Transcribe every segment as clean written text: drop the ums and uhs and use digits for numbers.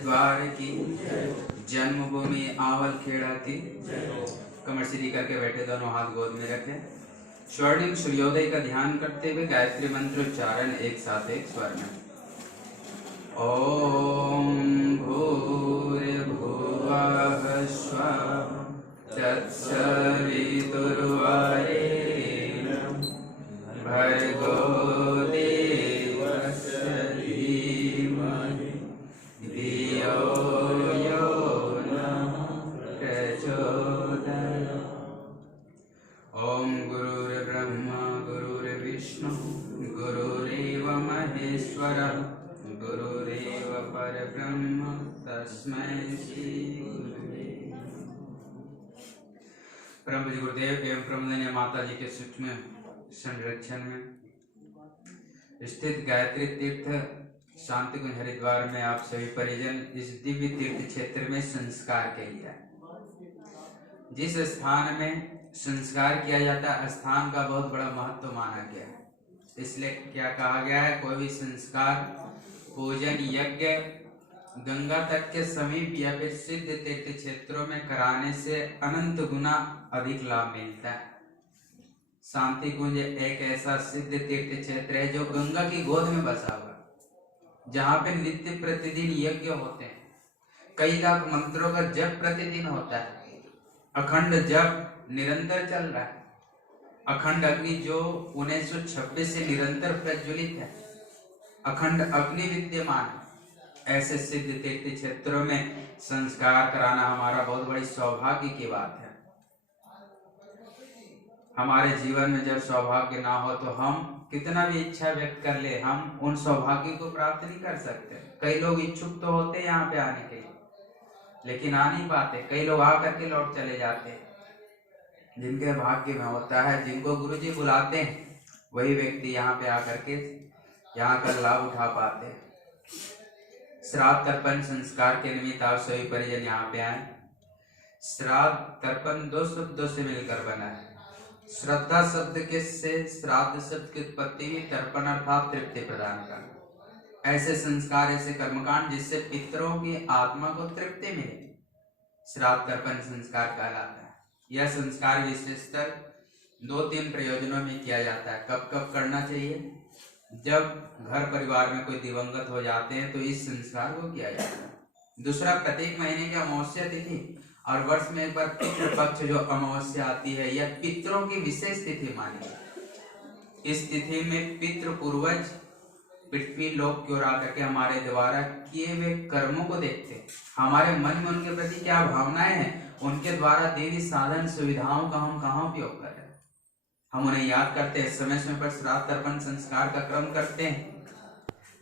हरिद्वार की, जन्मभूमि आवल खेड़ा की। कमर सीधी करके बैठे, दोनों हाथ गोद में रखे। स्वर्णिम सूर्योदय का ध्यान करते हुए गायत्री मंत्र उच्चारण एक साथ एक स्वर में। ओम भूर्भुवः स्वः तत्सवितुर्वरेण्यं भर्गो देवस्य धीमहि धियो यो नः प्रचोदयात्। ओम गुरुर्ब्रह्मा गुरुर्विष्णु गुरुरेव महेश्वरः गुरुरेव परब्रह्म तस्मै श्री गुरुवे नमः। परम पूज्य गुरुदेव एवं प्रमदनीय माता जी के सूक्ष्म संरक्षण में स्थित गायत्री तीर्थ शांति कुंज हरिद्वार में आप सभी परिजन इस दिव्य तीर्थ क्षेत्र में संस्कार के लिए, जिस स्थान में संस्कार किया जाता है स्थान का बहुत बड़ा महत्व माना गया है। इसलिए क्या कहा गया है, कोई भी संस्कार पूजन यज्ञ गंगा तट के समीप या फिर सिद्ध तीर्थ क्षेत्रों में कराने से अनंत गुना अधिक लाभ मिलता है। शांति कुंज एक ऐसा सिद्ध तीर्थ क्षेत्र है जो गंगा की गोद में बसा हुआ, जहाँ पे नित्य प्रतिदिन यज्ञ होते हैं। कई लाख मंत्रों का जप प्रतिदिन होता है। अखंड जप निरंतर चल रहा है। अखंड अग्नि जो 1926 से निरंतर प्रज्वलित है, अखंड अग्नि विद्यमान है। ऐसे सिद्ध तीर्थ क्षेत्रों में संस्कार कराना हमारा बहुत बड़ी सौभाग्य की बात है। हमारे जीवन में जब सौभाग्य ना हो तो हम कितना भी इच्छा व्यक्त कर ले, हम उन सौभाग्य को प्राप्त नहीं कर सकते। कई लोग इच्छुक तो होते हैं यहाँ पे आने के लिए, लेकिन आ नहीं पाते। कई लोग आकर के लौट चले जाते हैं। जिनके भाग्य में होता है, जिनको गुरुजी बुलाते हैं, वही व्यक्ति यहाँ पे आकर के यहाँ का लाभ उठा पाते हैं। श्राद्ध तर्पण संस्कार के निमित्त आप सभी परिजन यहाँ पे आए। श्राद्ध तर्पण दो शब्दों से मिलकर बना है। श्रद्धा शब्द के से श्राद्ध शब्द की उत्पत्ति हुई, तर्पण अर्थात तृप्ति प्रदान करना। ऐसे संस्कार, ऐसे कर्मकांड जिससे पितरों की आत्मा को तृप्ति मिले, श्राद्ध तर्पण संस्कार कहलाता है। यह संस्कार विशेषतर 2-3 प्रयोजनों में किया जाता है। कब कब करना चाहिए? जब घर परिवार में कोई दिवंगत हो जाते हैं तो इस संस्कार को किया जाता है। दूसरा, प्रत्येक महीने की अमावस्या तिथि और वर्ष में एक बार पितृ पक्ष जो अमावस्या आती है, यह पितरों की विशेष तिथि मानी जाती है। इस तिथि में पितृ पूर्वज पृथ्वी लोक की ओर आकर के हमारे द्वारा किए हुए कर्मों को देखते हैं। हमारे मन में उनके प्रति क्या भावनाएं हैं, उनके द्वारा दी गई साधन सुविधाओं का हम कहाँ उपयोग कर रहे हैं, हम उन्हें याद करते हैं। समय समय पर श्राद्ध तर्पण संस्कार का क्रम करते हैं।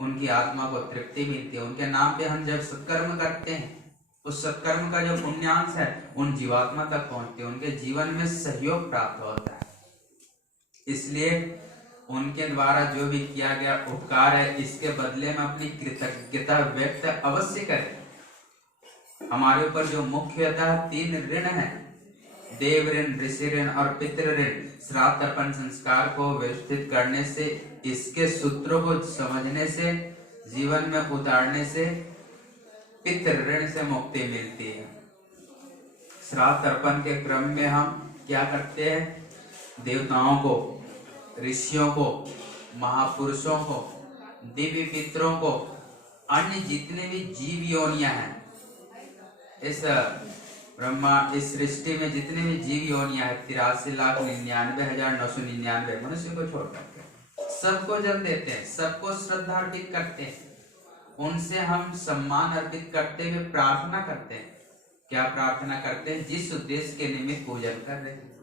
उनकी आत्मा को तृप्ति मिलती है। उनके नाम पे हम जब सत्कर्म करते हैं, उस सत्कर्म का जो पुण्यांश है उन जीवात्मा तक पहुंचते हैं, उनके जीवन में सहयोग प्राप्त होता है। इसलिए उनके द्वारा जो भी किया गया उपकार है, इसके बदले में अपनी कृतज्ञता व्यक्त अवश्य करें। हमारे ऊपर जो मुख्यतः 3 ऋण है, देव ऋण, ऋषि ऋण और पितृ ऋण। श्राद्ध तर्पण संस्कार को व्यवस्थित करने से, इसके सूत्रों को समझने से, जीवन में उतारने से पितृ ऋण से मुक्ति मिलती है। श्राद्ध तर्पण के क्रम में हम क्या करते हैं? देवताओं को, ऋषियों को, महापुरुषों को, दिव्य पितरों को, अन्य जितने भी जीव योनियां हैं, इस ब्रह्मा, इस सृष्टि में जितने भी जीव योनियां हैं, 83,99,999 मनुष्य को छोड़ करके सबको जल देते हैं, सबको श्रद्धा अर्पित करते हैं। उनसे हम सम्मान अर्पित करते हुए प्रार्थना करते हैं। क्या प्रार्थना करते हैं? जिस उद्देश्य के निमित्त पूजन कर रहे हैं,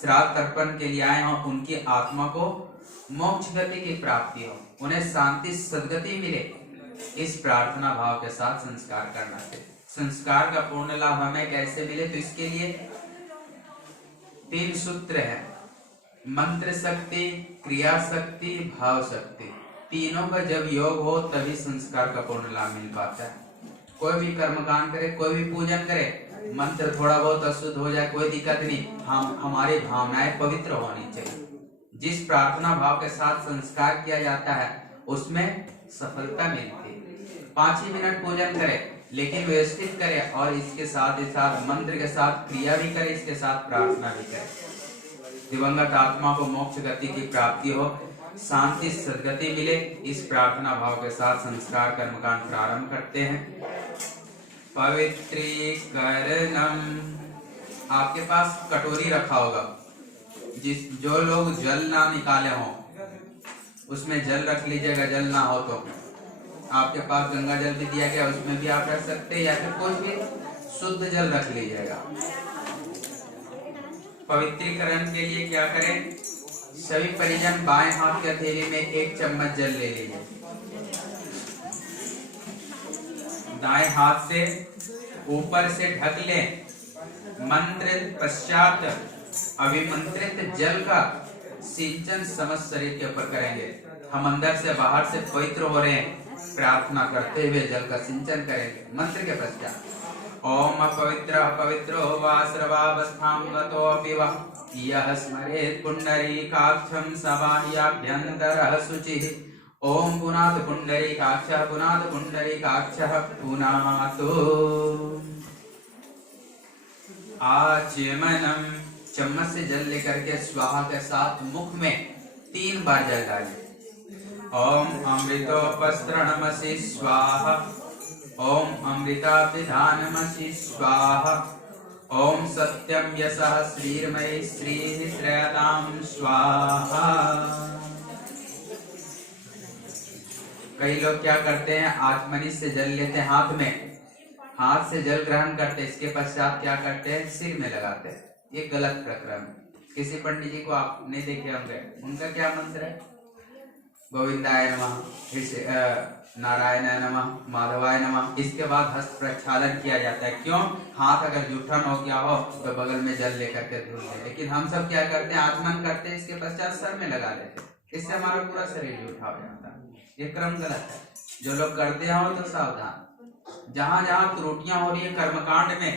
श्राद्ध तर्पण के लिए आए हों, उनकी आत्मा को मोक्ष गति की प्राप्ति हो, उन्हें शांति सद्गति मिले, इस प्रार्थना भाव के साथ संस्कार करना चाहिए। संस्कार का पूर्ण लाभ हमें कैसे मिले? तो इसके लिए 3 सूत्र है। मंत्र शक्ति, क्रिया शक्ति, भाव शक्ति। तीनों का जब योग हो तभी संस्कार का पूर्ण लाभ मिल पाता है। कोई भी कर्मकांड करे, कोई भी पूजन करे, मंत्र थोड़ा बहुत अशुद्ध हो जाए कोई दिक्कत नहीं, हमारी भावनाएं पवित्र होनी चाहिए। जिस प्रार्थना भाव के साथ संस्कार किया जाता है उसमें सफलता मिलती है। 5 ही मिनट पूजन करें, लेकिन व्यवस्थित करें और इसके साथ ही साथ मंत्र के साथ क्रिया भी करें, इसके साथ प्रार्थना भी करें। दिवंगत आत्मा को मोक्ष गति की प्राप्ति हो, शांति सद्गति मिले, इस प्रार्थना भाव के साथ संस्कार कर्मकांड प्रारंभ करते हैं। पवित्रीकरणम, आपके पास कटोरी रखा होगा, जो लोग जल ना निकाले हों उसमें जल रख लीजिएगा, जल ना हो तो आपके पास गंगा जल भी दिया गया, उसमें भी आप रख सकते हैं, या फिर कोई भी शुद्ध जल रख लीजिएगा। पवित्रीकरण के लिए क्या करें, सभी परिजन बाएं हाथ के हथेली में 1 चम्मच जल ले लीजिए, दाएं हाथ से ऊपर से ढक लें। मंत्र पश्चात अभिमंत्रित जल का सिंचन समस्त शरीर के ऊपर करेंगे। हम अंदर से बाहर से पवित्र हो रहे हैं, प्रार्थना करते हुए जल का सिंचन करेंगे। मंत्र के पश्चात ओम पवित्र पवित्रो वा सर्वावस्थां गतोऽपि वा यः स्मरेत् पुंडरीकाक्षं सबाह्याभ्यन्तरः शुचिः। ओम पुनात् पुंडरीकाक्षः पुनात् पुंडरीकाक्षः पुनातु। आचमनम, चम्मच से जल लेकर के स्वाहा के साथ मुख में 3 बार जल डालें। ओम अमृतोपस्त्रणमसि स्वाहा, ओम अमृतापिधानमसि स्वाहा, ओम सत्यम यशः श्रीर्मयि श्रीः श्रेयतां स्वाहा। कई लोग क्या करते हैं, आचमनी से जल लेते हैं हाथ में, हाथ से जल ग्रहण करते हैं, इसके पश्चात क्या करते हैं, सिर में लगाते हैं। ये गलत प्रक्रम है। किसी पंडित जी को आप नहीं देखे होंगे, उनका क्या मंत्र है, गोविंदाय नमः, नारायणाय नमः, माधवाय नमः। इसके बाद हस्त प्रक्षालन किया जाता है। क्यों, हाथ अगर जूठन हो गया हो तो बगल में जल लेकर के धुल ले। लेकिन हम सब क्या करते हैं, आचमन करते हैं, इसके पश्चात सर में लगा लेते हैं, इससे हमारा पूरा शरीर जूठा हो जाता है। ये क्रम गलत है। जो लोग करते हो तो सावधान। जहां जहां त्रुटियां हो रही है कर्मकांड में,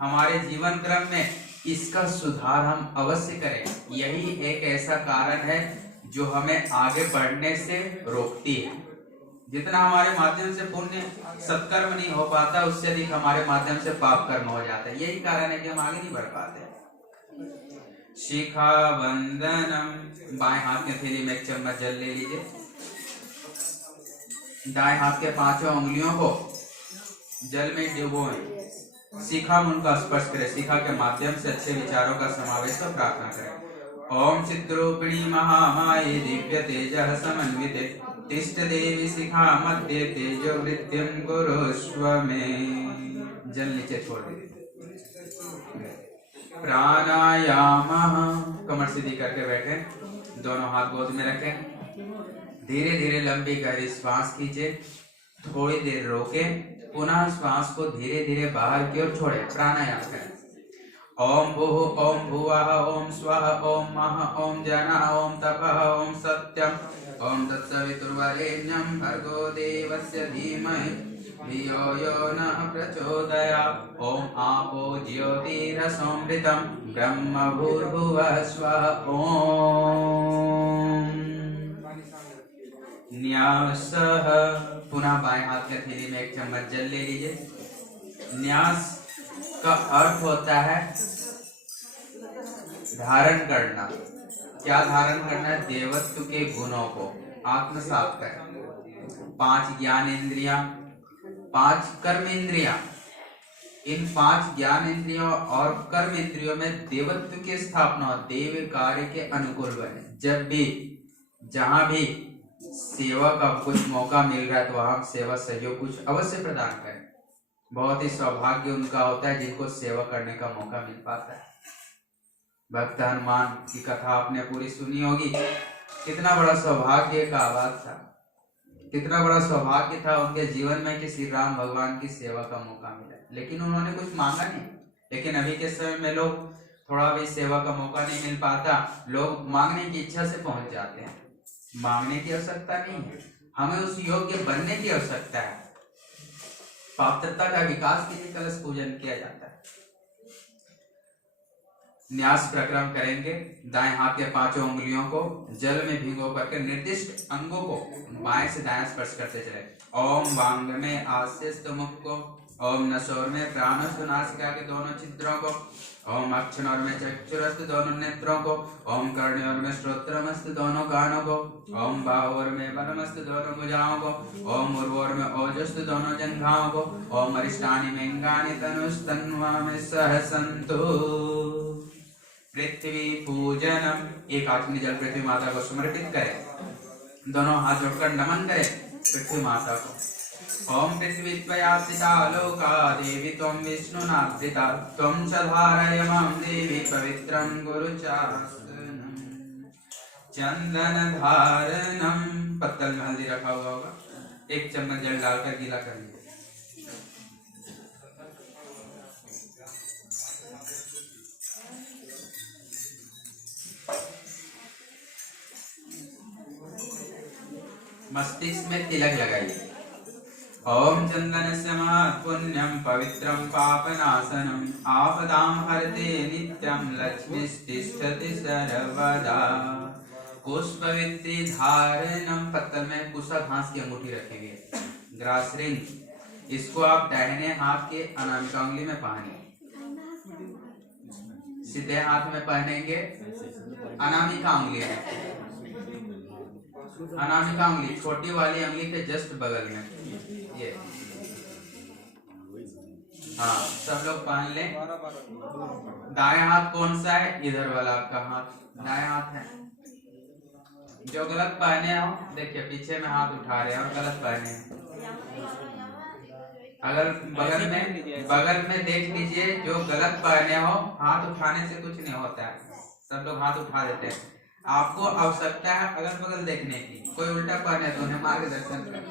हमारे जीवन क्रम में, इसका सुधार हम अवश्य करें। यही एक ऐसा कारण है जो हमें आगे बढ़ने से रोकती है। जितना हमारे माध्यम से पुण्य सत्कर्म नहीं हो पाता, उससे अधिक हमारे माध्यम से पाप कर्म हो जाता है। यही कारण है कि हम आगे नहीं बढ़ पाते। शिखा वंदनम, बाएं हाथ के थैली में 1 चम्मच जल ले लीजिए, दाएं हाथ के 5 उंगलियों को जल में डुबोएं, शिखा में उनका स्पर्श करें, शिखा के माध्यम से अच्छे विचारों का समावेश और प्रार्थना करें। ओम चित्रूपिणी महामाये दिव्य तेजः समन्विते तिष्ठ देवी शिखा मध्य तेजो वृद्धिं कुरुष्व मे। जल नीचे छोड़ दीजिए। प्राणायाम, कमर सीधी करके बैठे, दोनों हाथ गोद में रखें, धीरे धीरे लंबी गहरी श्वास खींचे, थोड़ी देर रोके, पुनः श्वास को धीरे धीरे बाहर की ओर छोड़े। प्राणायाम करें। ओम भूः ओम भुवः ओम स्वः ओम महः ओम जनः ओम तपः ओम सत्यम ओम तत्सवितुर्वरेण्यं भर्गो देवस्य धीमहि धियो यो नः प्रचोदयात्। ओम आपो ज्योतिरसोमृतं ब्रह्म भूर्भुवः स्वः। ओम न्यासः, पुनः बाएं हाथ के थैली में 1 चम्मच जल ले लीजिए। न्यास का अर्थ होता है धारण करना। क्या धारण करना है, देवत्व के गुणों को आत्मसात करें। 5 ज्ञान इंद्रियां, 5 कर्म इंद्रियां, इन 5 ज्ञान इंद्रियों और कर्म इंद्रियों में देवत्व की स्थापना, देव कार्य के अनुकूल बने। जब भी जहां भी सेवा का कुछ मौका मिल रहा है तो वहां सेवा सहयोग कुछ अवश्य प्रदान करें। बहुत ही सौभाग्य उनका होता है जिनको सेवा करने का मौका मिल पाता है। भक्त हनुमान की कथा आपने पूरी सुनी होगी। कितना बड़ा सौभाग्य का आवाज था, कितना बड़ा सौभाग्य था उनके जीवन में कि श्री राम भगवान की सेवा का मौका मिला। लेकिन उन्होंने कुछ मांगा नहीं। लेकिन अभी के समय में लोग थोड़ा भी सेवा का मौका नहीं मिल पाता, लोग मांगने की इच्छा से पहुंच जाते हैं। मांगने की आवश्यकता नहीं है, हमें उस योग्य बनने की आवश्यकता है। पात्रता का विकास के लिए कलश पूजन किया जाता है। न्यास प्रक्रम करेंगे। दाएं हाथ के पांचों उंगलियों को जल में भिगो करके निर्दिष्ट अंगों को बाएं से दाएं स्पर्श करते चले। ओम वांग में आस्यस्तु मुख को, ओम नसोर में प्राणस्तु नासिका के दोनों छिद्रों को, ओम अक्षनोर में चक्षुरस्तु दोनों नेत्रों को, ओम कर्णयोर में श्रोत्रमस्तु दोनों कानों को, ओम बाहोर में बलमस्तु दोनों भुजाओं को, ओम उर्वोर में ओजस्तु दोनों जंघाओं को, ओम अरिष्टानि में अंगानि तनुस्तन्वा में सहसन्तु। पृथ्वी पूजनम, एक आचमनी जल पृथ्वी माता को समर्पित करें, दोनों हाथ जोड़कर नमन करें पृथ्वी माता को। ओम पृथ्वी त्वयार्चिता लोका देवी त्वं विष्णुनार्चिता, त्वं च धारय मां देवी पवित्रं गुरुचासनम। चंदन धारणम, पत्तल में हल्दी रखा हुआ होगा, एक चम्मच जल डालकर गीला कर लीजिए। मस्तिष्क में तिलक लगाइए। ओम चंदनस्य महत् पुण्यं पवित्रं पापनाशनम्, आपदां हरते नित्यं लक्ष्मीस्तिष्ठति सर्वदा। पुष्पवित्ति धारणम, पत्तल में कुशा घास की अंगूठी रखेंगे, ग्रास रिंग। इसको आप दाहिने हाथ के अनामिका उंगली में पहनेंगे, सीधे हाथ में पहनेंगे अनामिका उंगली में। अनामिका उंगली छोटी वाली उंगली के जस्ट बगल में, ये हाँ, सब लोग पहन लें। दाएं हाथ कौन सा है? इधर वाला आपका हाथ दाएं हाथ है। जो गलत पहने हो, देखिए पीछे में हाथ उठा रहे हैं और गलत पहने हैं। अगर बगल में देख लीजिए, जो गलत पहने हो, हाथ उठाने से कुछ नहीं होता है, सब लोग हाथ उठा देते हैं। आपको आवश्यकता है अगल बगल देखने की, कोई उल्टा पहने तो उन्हें मार्गदर्शन करें।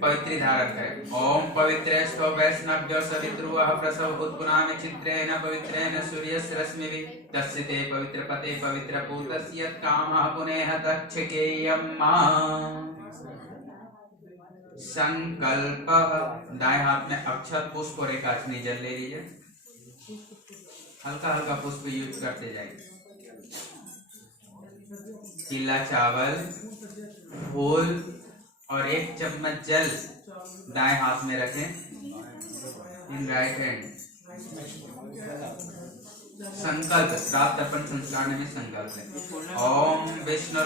पवित्री धारण करें। ओम पवित्रेष्टो वैष्णव्यो सवितृवः प्रसव उत्पुनामि चित्रेण पवित्रेण सूर्यस्य रश्मिभिः तस्य ते पवित्र पते पवित्र पूतस्य यत् कामः पुनः तच्छकेयम्। संकल्प, दाएं हाथ में अक्षत पुष्प और एक आचमनी जल ले लीजिए, हल्का हल्का पुष्प यूज करते जाइए। पीला चावल, फूल और एक चम्मच जल दाएं हाथ में रखें, इन राइट हैंड। संकल्प, श्राद्ध तर्पण संस्कार में संकल्प है। ओम विष्णु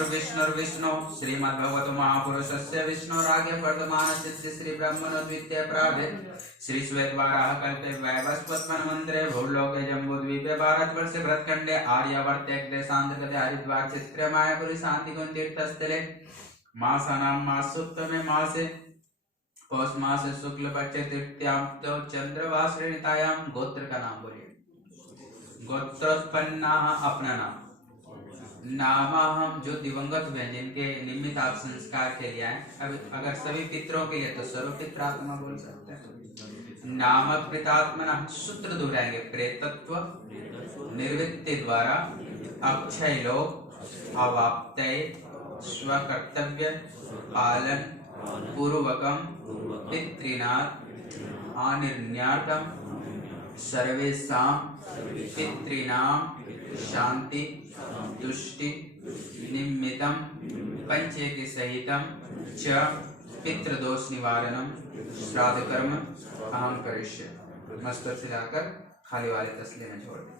श्रीमद्भगवतो महापुरुषस्य विष्णुराज्ञ वर्तमानस्य श्री ब्रह्मणो द्वितीय प्रारब्धे श्री श्वेतवाराह कल्पे वैवस्वत मंत्रे भूलोके जम्बूद्वीपे भारतवर्षे भरतखंडे आर्यावर्ते देशांतर्गते हरिद्वार क्षेत्रे मायापुरी शांतिकुंज तीर्थस्थले मासानां मासोत्तमे मासे पौष मास शुक्ल पक्ष तृतीयां चंद्रवासरेतायां गोत्र का नाम बोलिए। गोत्रोत्पन्ना, अपना नाम हम जो दिवंगत हुए जिनके निमित्त आप संस्कार के लिए आए। अगर सभी पितरों के लिए तो सर्वपित्रात्मा बोल सकते हैं। नामक पितात्मना, सूत्र दोहराएंगे। प्रेतत्व निर्वृत्ति द्वारा अक्षय लोक अवाप्तये स्वकर्तव्य पालन पूर्वकम पितॄणाम् आनिर्ण्यातम् सर्वेषां पितॄणां शांति तुष्टि निमित्तं पंचेति सहितं च पितृदोष निवारणम श्राद्ध कर्म अहम करिष्ये। मस्तक से जाकर खाली वाले तसले में छोड़ दें।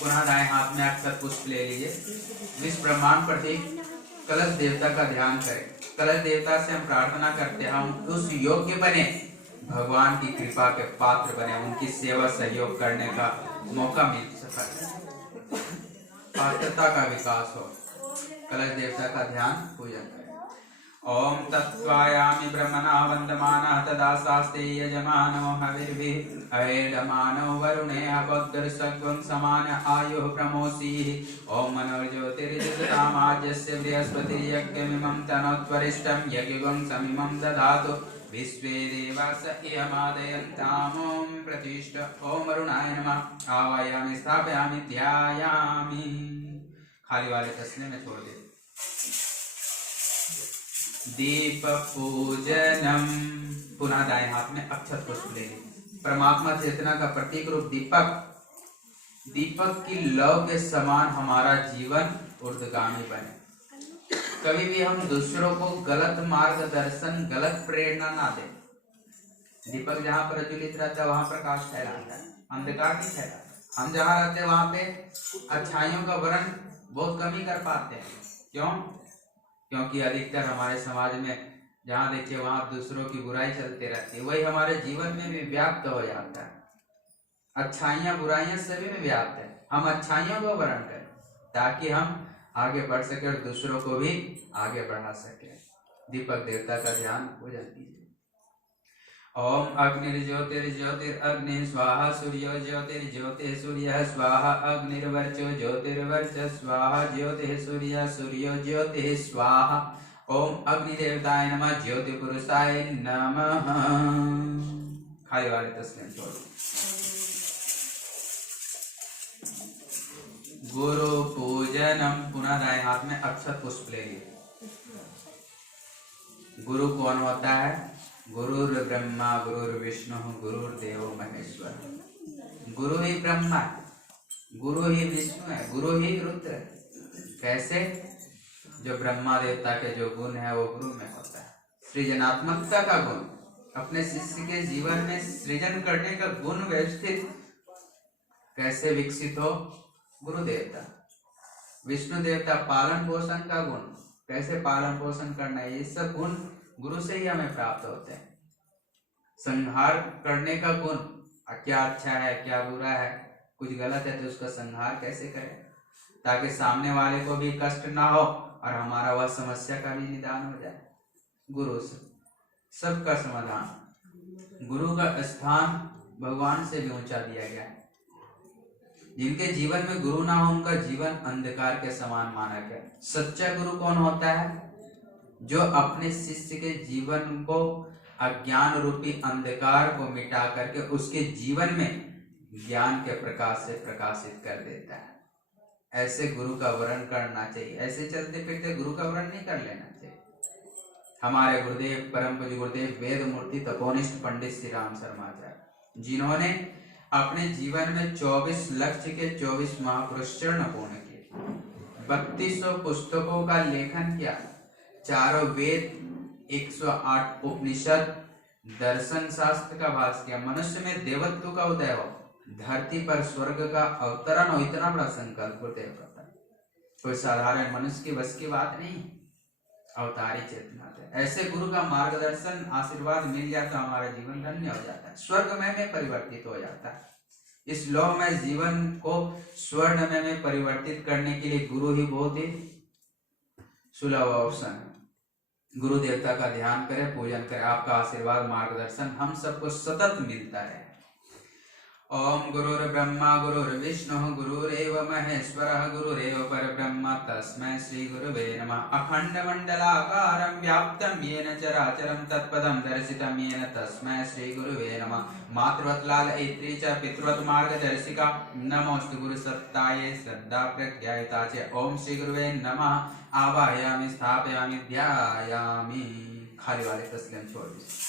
पुनः दाएं हाथ में अक्षत पुष्प ले लीजिए। विश्व ब्रह्मांड प्रतीक कलश देवता का ध्यान करें। कलश देवता से हम प्रार्थना करते हैं हम उस योग्य बने, भगवान की कृपा के पात्र बने, उनकी सेवा सहयोग करने का मौका मिल सके, पात्रता का विकास हो। कलश देवता का ध्यान पूजन करें। ओम तत्त्वायामि ब्रह्मणा वन्दमानः तदा शास्ते यजमानो हविर्भिः अवेदमानो वरुणे अभद्रसत्वं समान आयुः प्रमोषीः। ओम मनोर्ज्योतिर्जुषतामाज्यस्य बृहस्पतिर्यज्ञमिमं तनोत्वरिष्ठं यज्ञं समिमं दधातु विश्वे देवास इयमादयन्ताम्। ओम प्रतिष्ठ। ओम अरुणाय नमः। आवायामि स्थापयामि ध्यायामि। खाली वाले तसले में छोड़ दे। दीप पूजनम। पुनः दाएं हाथ में अक्षत पुष्प लेंगे। परमात्मा चेतना का प्रतीक रूप दीपक, दीपक की लौ के समान हमारा जीवन ऊर्ध्वगामी बने। कभी भी हम दूसरों को गलत मार्गदर्शन, गलत प्रेरणा ना दें। दीपक जहाँ प्रज्वलित रहता है वहां प्रकाश फैलाता है, अंधकार नहीं फैलाता। हम जहाँ रहते हैं वहां पे अच्छाइयों का वर्ण बहुत कम ही कर पाते हैं। क्यों? क्योंकि अधिकतर हमारे समाज में जहाँ देखिए वहां दूसरों की बुराई चलते रहती है, वही हमारे जीवन में भी व्याप्त हो जाता है। अच्छाइयाँ बुराइयां सभी में व्याप्त है। हम अच्छाइयों को वर्ण करें ताकि हम आगे बढ़ सके और दूसरों को भी आगे बढ़ा सके। दीपक देवता का ध्यान पूजन कीजिए। ओम अग्निर्ज्योतिर्ज्योतिरग्नि स्वाहा, सूर्यो ज्योतिर्ज्योतिः सूर्यः स्वाहा, अग्निर्वर्चो ज्योतिर्वर्चः स्वाहा, ज्योतिः सूर्यः सूर्यो ज्योतिः स्वाहा। ओम अग्निदेवताय नमः, ज्योति पुरुषाय नमः। खाली वाले तस्वीर छोड़। गुरु पूजनम। पुनः दाएं हाथ में अक्षत पुष्प ले लिए। गुरु कौन होता है? गुरुर ब्रह्मा गुरुर्विष्णु गुरुर्देवो महेश्वर। गुरु ही ब्रह्मा है, गुरु ही विष्णु है, गुरु ही रुद्र है। कैसे? जो ब्रह्मा देवता के जो गुण है वो गुरु में होता है। सृजनात्मकता का गुण, अपने शिष्य के जीवन में सृजन करने का गुण व्यवस्थित कैसे विकसित हो? गुरु देवता। विष्णु देवता पालन पोषण का गुण, कैसे पालन पोषण करना है, ये सब गुण गुरु से ही हमें प्राप्त होते हैं। संहार करने का गुण, क्या अच्छा है क्या बुरा है, कुछ गलत है तो उसका संहार कैसे करें ताकि सामने वाले को भी कष्ट ना हो और हमारा वह समस्या का भी निदान हो जाए। गुरु से सबका समाधान। गुरु का स्थान भगवान से भी ऊंचा दिया गया है। जिनके जीवन में गुरु ना हो उनका जीवन अंधकार के समान माना गया। सच्चा गुरु कौन होता है? जो अपने शिष्य के जीवन को, अज्ञान रूपी अंधकार को मिटा करके उसके जीवन में ज्ञान के प्रकाश से प्रकाशित कर देता है। ऐसे गुरु का वर्ण करना चाहिए। ऐसे चलते फिरते गुरु का वर्ण नहीं कर लेना चाहिए। हमारे गुरुदेव परम पूज्य गुरुदेव वेद मूर्ति तपोनिष्ठ पंडित श्री राम शर्माचार्य, जिन्होंने अपने जीवन में 24 लक्ष्य के 24 महापुरुष चरण पूर्ण किए, 3200 पुस्तकों का लेखन किया, चारों वेद, 108 उपनिषद, दर्शन शास्त्र का भाष्य किया, मनुष्य में देवत्व का उदय हो, धरती पर स्वर्ग का अवतरण हो, इतना बड़ा संकल्प गुरुदेव का था। कोई साधारण मनुष्य की बस की बात नहीं, अवतारी चेतना थे। ऐसे गुरु का मार्गदर्शन आशीर्वाद मिल जाए तो हमारा जीवन धन्य हो जाता है, स्वर्गमय में परिवर्तित हो जाता है। इस लौहमय जीवन को स्वर्णमय में परिवर्तित करने के लिए गुरु ही बहुत ही सुलभ अवसर है। गुरु देवता का ध्यान करें, पूजन करें, आपका आशीर्वाद मार्गदर्शन हम सबको सतत मिलता है। ओम गुरुर्ब्रह्मा गुरुर्विष्णु गुरुरेव महेश्वरः गुरुरेव परब्रह्म तस्मै श्री गुरुवे नमः। अखंड मंडलाकारं व्याप्तं येन चराचरं तत्पदं दर्शितं येन तस्मै श्री गुरुवे नमः। मातृवत् लालयित्री च पितृवत् मार्गदर्शिका, नमोस्तु गुरुसत्तायै श्रद्धा प्रज्ञायता च। ओम श्री गुरुवे नमः। आवाहयामि स्थापयामि ध्यायामि। खाली वाले तस्लीम छोड़ दीजिए।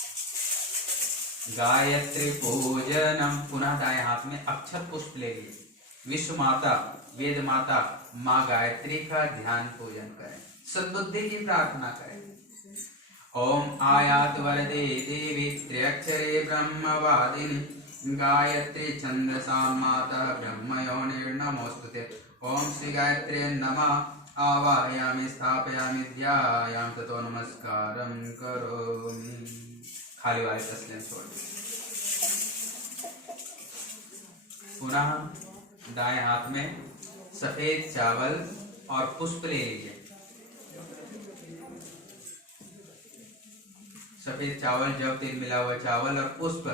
गायत्री पूजनम। पुनः दाएं हाथ में अक्षत पुष्प ले लीजिए। विश्व माता, वेद माता माँ गायत्री का ध्यान पूजन करें, सद्बुद्धि की प्रार्थना करें। ओम आयात वरदे देवी त्र्यक्षरे ब्रह्मवादिनी गायत्री छंदसा माता ब्रह्मयोनिर्नमोस्तुते। ओम श्री गायत्री नमः। आवाहयामि स्थापयामि ध्यायामि ततो नमस्कारं करोमि। खाली वाली तस्लीम छोड़ दी। पुनः दाएं हाथ में सफेद चावल और पुष्प ले लीजिए। सफेद चावल, जब तेल मिला हुआ चावल और पुष्प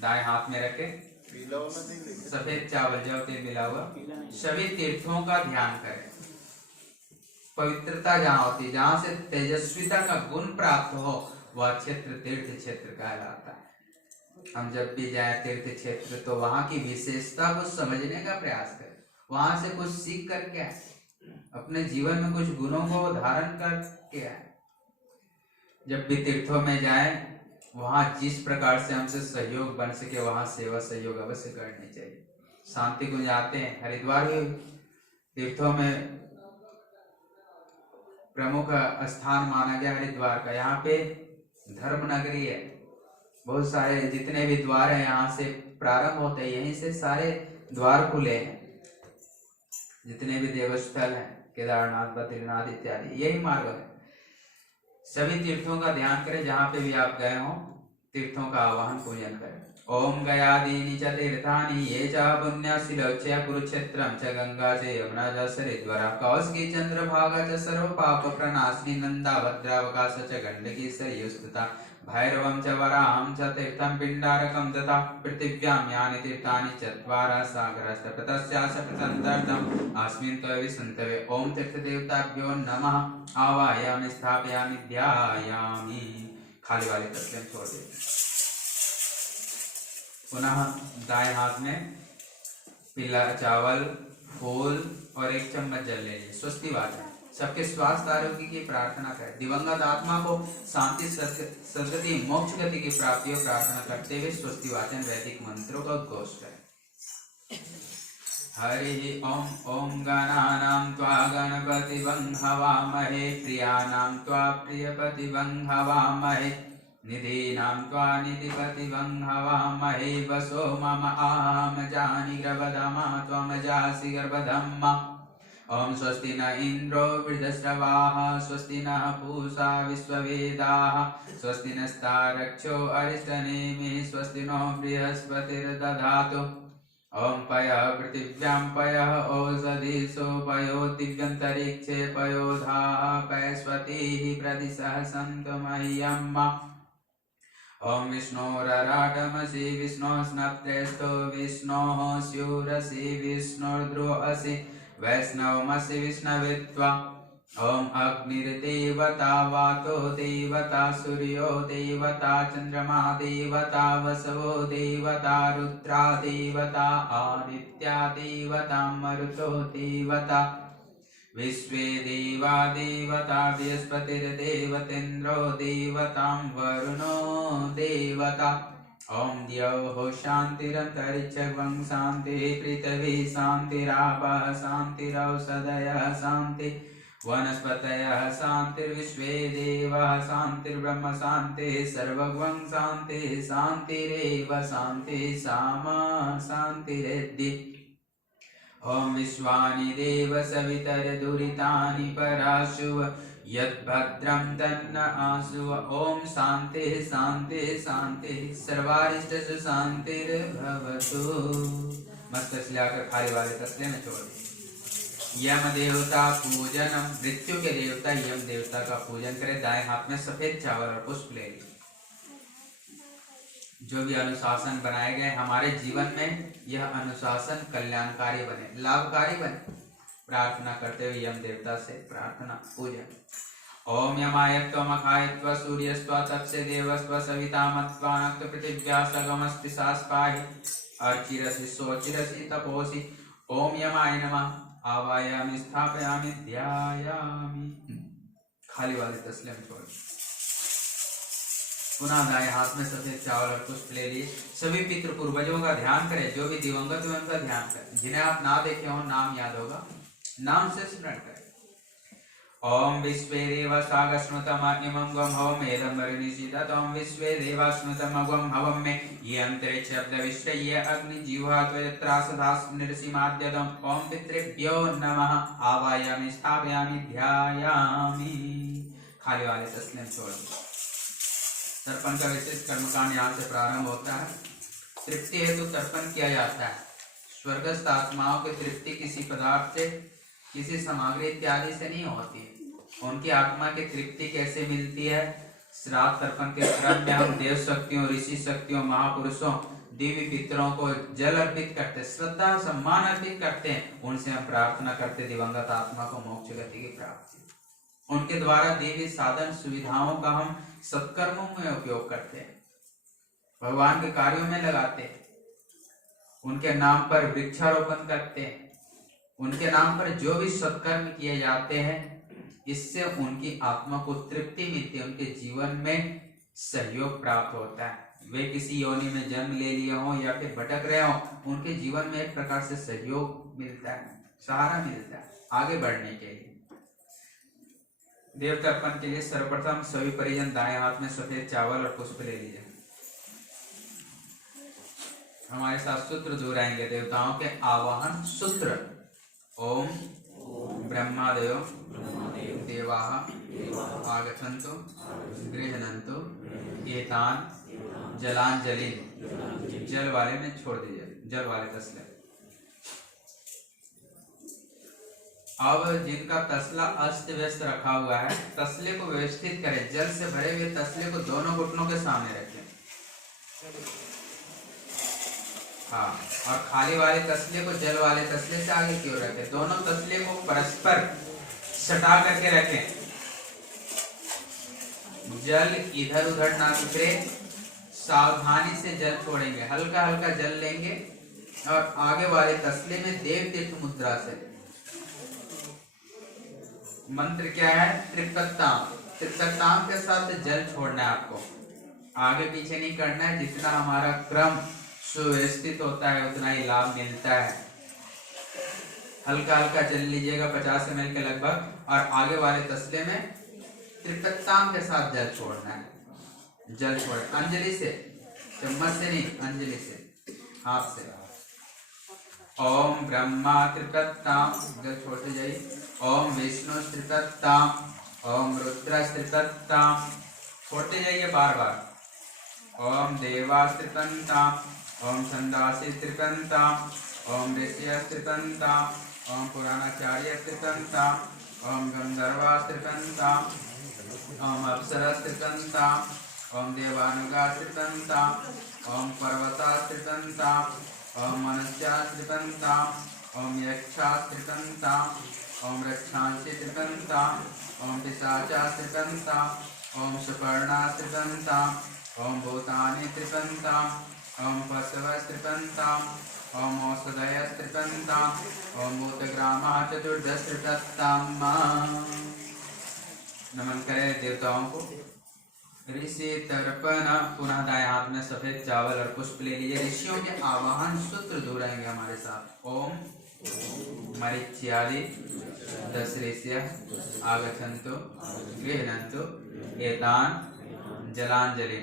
दाएं हाथ में रखे। सफेद चावल, जब तेल मिला हुआ, सभी तीर्थों का ध्यान करें। पवित्रता जहाँ होती है, जहाँ से तेजस्विता का गुण प्राप्त हो, वह क्षेत्र तीर्थ क्षेत्र कहलाता है। हम जब भी जाए तीर्थ क्षेत्र तो वहाँ की विशेषता को समझने का प्रयास करें, वहां से कुछ सीख करके आए, अपने जीवन में कुछ गुणों को धारण करके आए। जब भी तीर्थों में जाएं, वहां जिस प्रकार से हमसे सहयोग बन सके वहां सेवा सहयोग अवश्य करनी चाहिए। शांति कुंज आते हैं, हरिद्वार भी तीर्थों में प्रमुख स्थान माना गया हरिद्वार का। यहाँ पे धर्म नगरी है, बहुत सारे जितने भी द्वार हैं यहाँ से प्रारंभ होते हैं, यहीं से सारे द्वार खुले हैं। जितने भी देवस्थल हैं, केदारनाथ, बद्रीनाथ इत्यादि, यही मार्ग है। सभी तीर्थों का ध्यान करें, जहाँ पे भी आप गए हो तीर्थों का आवाहन पूजन करें। ओम गयादीनि च तीर्थानि ये च पुण्यशिलौच्य कुरुक्षेत्रम च गंगा च यमुना च सरिद्वरा कौशिकी चंद्रभागा च सर्व पाप प्रणाशिनी नंदा भद्रावकाश च गंडकी सरयूस्तुता भैरवं च वराहं च तीर्थं पिंडारकं तथा पृथिव्यां यानि तीर्थानि चत्वारः सागरश्च तस्याः प्रतन्तर्थम् अस्मिन् तविसन्तवे। ओम तीर्थदेवताभ्यो नमः। आवाहयामि, स्थापयामि, ध्यायामि। खाली वाले तस्वीर छोड़ देते। पुनः दाएं हाथ में पीला चावल, फूल और एक चम्मच जल ले लीजिए। स्वस्ति वाचन, सबके स्वास्थ्य आरोग्य की प्रार्थना करें। दिवंगत आत्मा को शांति, सद्गति, मोक्ष गति की प्राप्ति और प्रार्थना करते हुए स्वस्ति वाचन वैदिक मंत्रों का उद्घोष करें। हरि ओम। ओम गणानां त्वा गणपतिवं हवामहे प्रियाणां त्वा प्रियपतिवं हवामहे निधीनां त्वा निधिपतिवं हवामहे वसो मम आहं जानि गर्भधमा त्वं जासि गर्भधम्मा। ओम स्वस्ति न इंद्रो वृद्धश्रवाः स्वस्ति न पूषा विश्ववेदाः स्वस्ति नस्तारक्षो अरिष्टनेमिः स्वस्ति नो बृहस्पतिर्दधातु। ओम पयः पृथिव्यां पयः ओषधीषु पयो दिव्यन्तरिक्षे पयोधाः पयस्पतिः प्रदिशः सन्तु मह्यम्। ओम विष्णोरराटमसि विष्णोः स्नप्त्रेष्ठो विष्णोः स्यूरसि विष्णुर्ध्रुवसि वैष्णवमसि विष्णवेत्वा। ओम अग्निर्देवता वातो देवता सूर्यो देवता चंद्रमा देवता वसवो देवता रुद्रा देवता आदित्या देवता मरुतो देवता विश्वे देवा देवता बृहस्पतिर्देवतेन्द्रो देवतां वरुणो देवता। ओम द्यौः शान्तिरन्तरिक्षं शान्तिः पृथिवी शान्तिरापः शान्तिरौषधयः शान्तिः वनस्पतयः शान्तिर्विश्वे देवाः शान्तिर्ब्रह्म शान्तिः सर्वगं शान्तिः शान्तिरेव शान्तिः सामा शान्तिरेद्धि। ओम विश्वानि देव सवितर्दुरितानि पराशुव यद्भद्रं तन्न आशुव। ओम शान्तिः शान्तिः शान्तिः सर्वारिष्टसु शान्तिर्भवतु। मस्तक लाकर खाली वाले तसले में छोड़ दी। यम देवता पूजनम, मृत्यु के देवता यम देवता का पूजन करें। दाएं हाथ में सफेद चावल और पुष्प ले लीजिए। जो भी अनुशासन बनाए गए हमारे जीवन में, यह अनुशासन कल्याणकारी बने, लाभकारी बने, प्रार्थना करते हुए यम देवता से प्रार्थना पूजन। ओम यमाय त्वमखाय त्व सूर्यस्त्व तपसे देवस्त्व सविता मत्वा नक्त पृथिव्या सगमस्ति सास्पाहि अर्चिरसि सोचिरसि तपोसि। ओम यमाय नमः। आवायामि, स्थापयामि, ध्यायामि। खाली वाले तसले में छोड़। पुनः दाएं हाथ में सफेद चावल और पुष्प ले लिए। सभी पितृ पूर्वजों का ध्यान करें, जो भी दिवंगत हुए उनका ध्यान करें। जिन्हें आप ना देखे हो नाम याद होगा, नाम से स्मरण करें। ओम विश्वे देवा सागस्मृतम् इमं गं हवम् एदं वरुणिषितत्। ओम विश्वे देवा स्मृतम् गं हवम् में ये अंतरिक्ष शब्द विश्व ये अग्नि जीवा त्वयत्रासदास निर्सिमाद्यदम्। ओम पितृभ्यो नमः। आवायामि, स्थापयामि, ध्यायामि। खाली वाले तस्लीम छोड़ दो। तर्पण का विशेष कर्मकांड यहाँ से प्रारंभ होता है। तृप्ति हेतु तर्पण किया जाता है। स्वर्गस्थ आत्माओं की तृप्ति किसी पदार्थ से, किसी सामग्री इत्यादि से नहीं होती। उनकी आत्मा की तृप्ति कैसे मिलती है? श्राद्ध तर्पण के क्रम में हम देव शक्तियों, ऋषि शक्तियों, महापुरुषों, देवी पितरों को जल अर्पित करते, श्रद्धा सम्मान अर्पित करते हैं। उनसे हम प्रार्थना करते दिवंगत आत्मा को मोक्ष गति की प्राप्ति। उनके द्वारा देवी साधन सुविधाओं का हम सत्कर्मों में उपयोग करते हैं, भगवान के कार्यों में लगाते हैं, उनके नाम पर वृक्षारोपण करते हैं। उनके नाम पर जो भी सत्कर्म किए जाते हैं इससे उनकी आत्मा को तृप्ति मिलती है, उनके जीवन में सहयोग प्राप्त होता है। वे किसी योनि में जन्म ले लिए हों या फिर भटक रहे हों, उनके जीवन में एक प्रकार से सहयोग मिलता है, सहारा मिलता है आगे बढ़ने के लिए। देव तर्पण के लिए सर्वप्रथम सभी परिजन दाएं हाथ में सफेद चावल और पुष्प ले लीजिए। हमारे साथ सूत्र दोहराएंगे देवताओं के आवाहन सूत्र। ओम ब्रह्मादयो देवाः आगच्छन्तु गृह्णन्तु एतान् जलांजलि। जल वाले में छोड़ दीजिए, जल वाले तसले। अब जिनका तसला अस्त व्यस्त रखा हुआ है, तसले को व्यवस्थित करें। जल से भरे हुए तसले को दोनों घुटनों के सामने रखें। हाँ, और खाली वाले तसले को जल वाले तसले से आगे की ओर रखें। दोनों तसले को परस्पर सटा करके रखें। जल इधर उधर ना बिखरे, सावधानी से जल छोड़ेंगे। हल्का हल्का जल लेंगे और आगे वाले तसले में देव तीर्थ मुद्रा से। मंत्र क्या है? त्रिपत्ताम। त्रिपत्ताम के साथ जल छोड़ना है आपको, आगे पीछे नहीं करना है। जितना हमारा क्रम सुव्यवस्थित होता है उतना ही लाभ मिलता है। हल्का हल्का जल लीजिएगा 50 ml के लगभग, और आगे वाले तसले में त्रिपत्ताम के साथ जल छोड़ना है। जल छोड़ अंजलि से, चम्मच से नहीं, अंजलि से, हाथ से। ओम ब्रह्मा त्रिपत्ताम, जल छोड़ते जाइए। ओम विष्णु त्रिपत्ताम, ओम रुद्र त्रिपत्ताम, छोड़ते जाइए बार बार। ओम देवा त्रिपत्ताम, ओम छंदासी त्रिपत्ताम, ओम ऋषि त्रिपत्ताम, ओम पुराणाचार्य त्रिपत्ताम, ओम गंधर्वा त्रिपत्ताम, ओम अप्सरा त्रिपत्ताम, ओम देवानुगा त्रिपत्ताम, ओम पर्वता त्रिपत्ताम, ओम मनुष्या त्रिपत्ताम, ओम यक्षा त्रिपत्ताम, ओम रक्षांसि त्रिपत्ताम, ओम पिशाचा त्रिपत्ताम, ओम सुपर्णा त्रिपत्ताम, ओम भूतानि त्रिपत्ताम, ओम पशव त्रिपत्ताम, ओम औषधय त्रिपत्ताम, ओम भूतग्रामः चतुर्दश त्रिपत्ताम। नमन करें देवताओं को। ऋषि तर्पण। पुनः दाएं हाथ में सफेद चावल और पुष्प ले लीजिए। ऋषियों के आवाहन सूत्र दोहराएंगे हमारे साथ। ओम मरीच्यादि दश ऋषयः आगच्छन्तु गृह्णन्तु एतान् जलांजलि।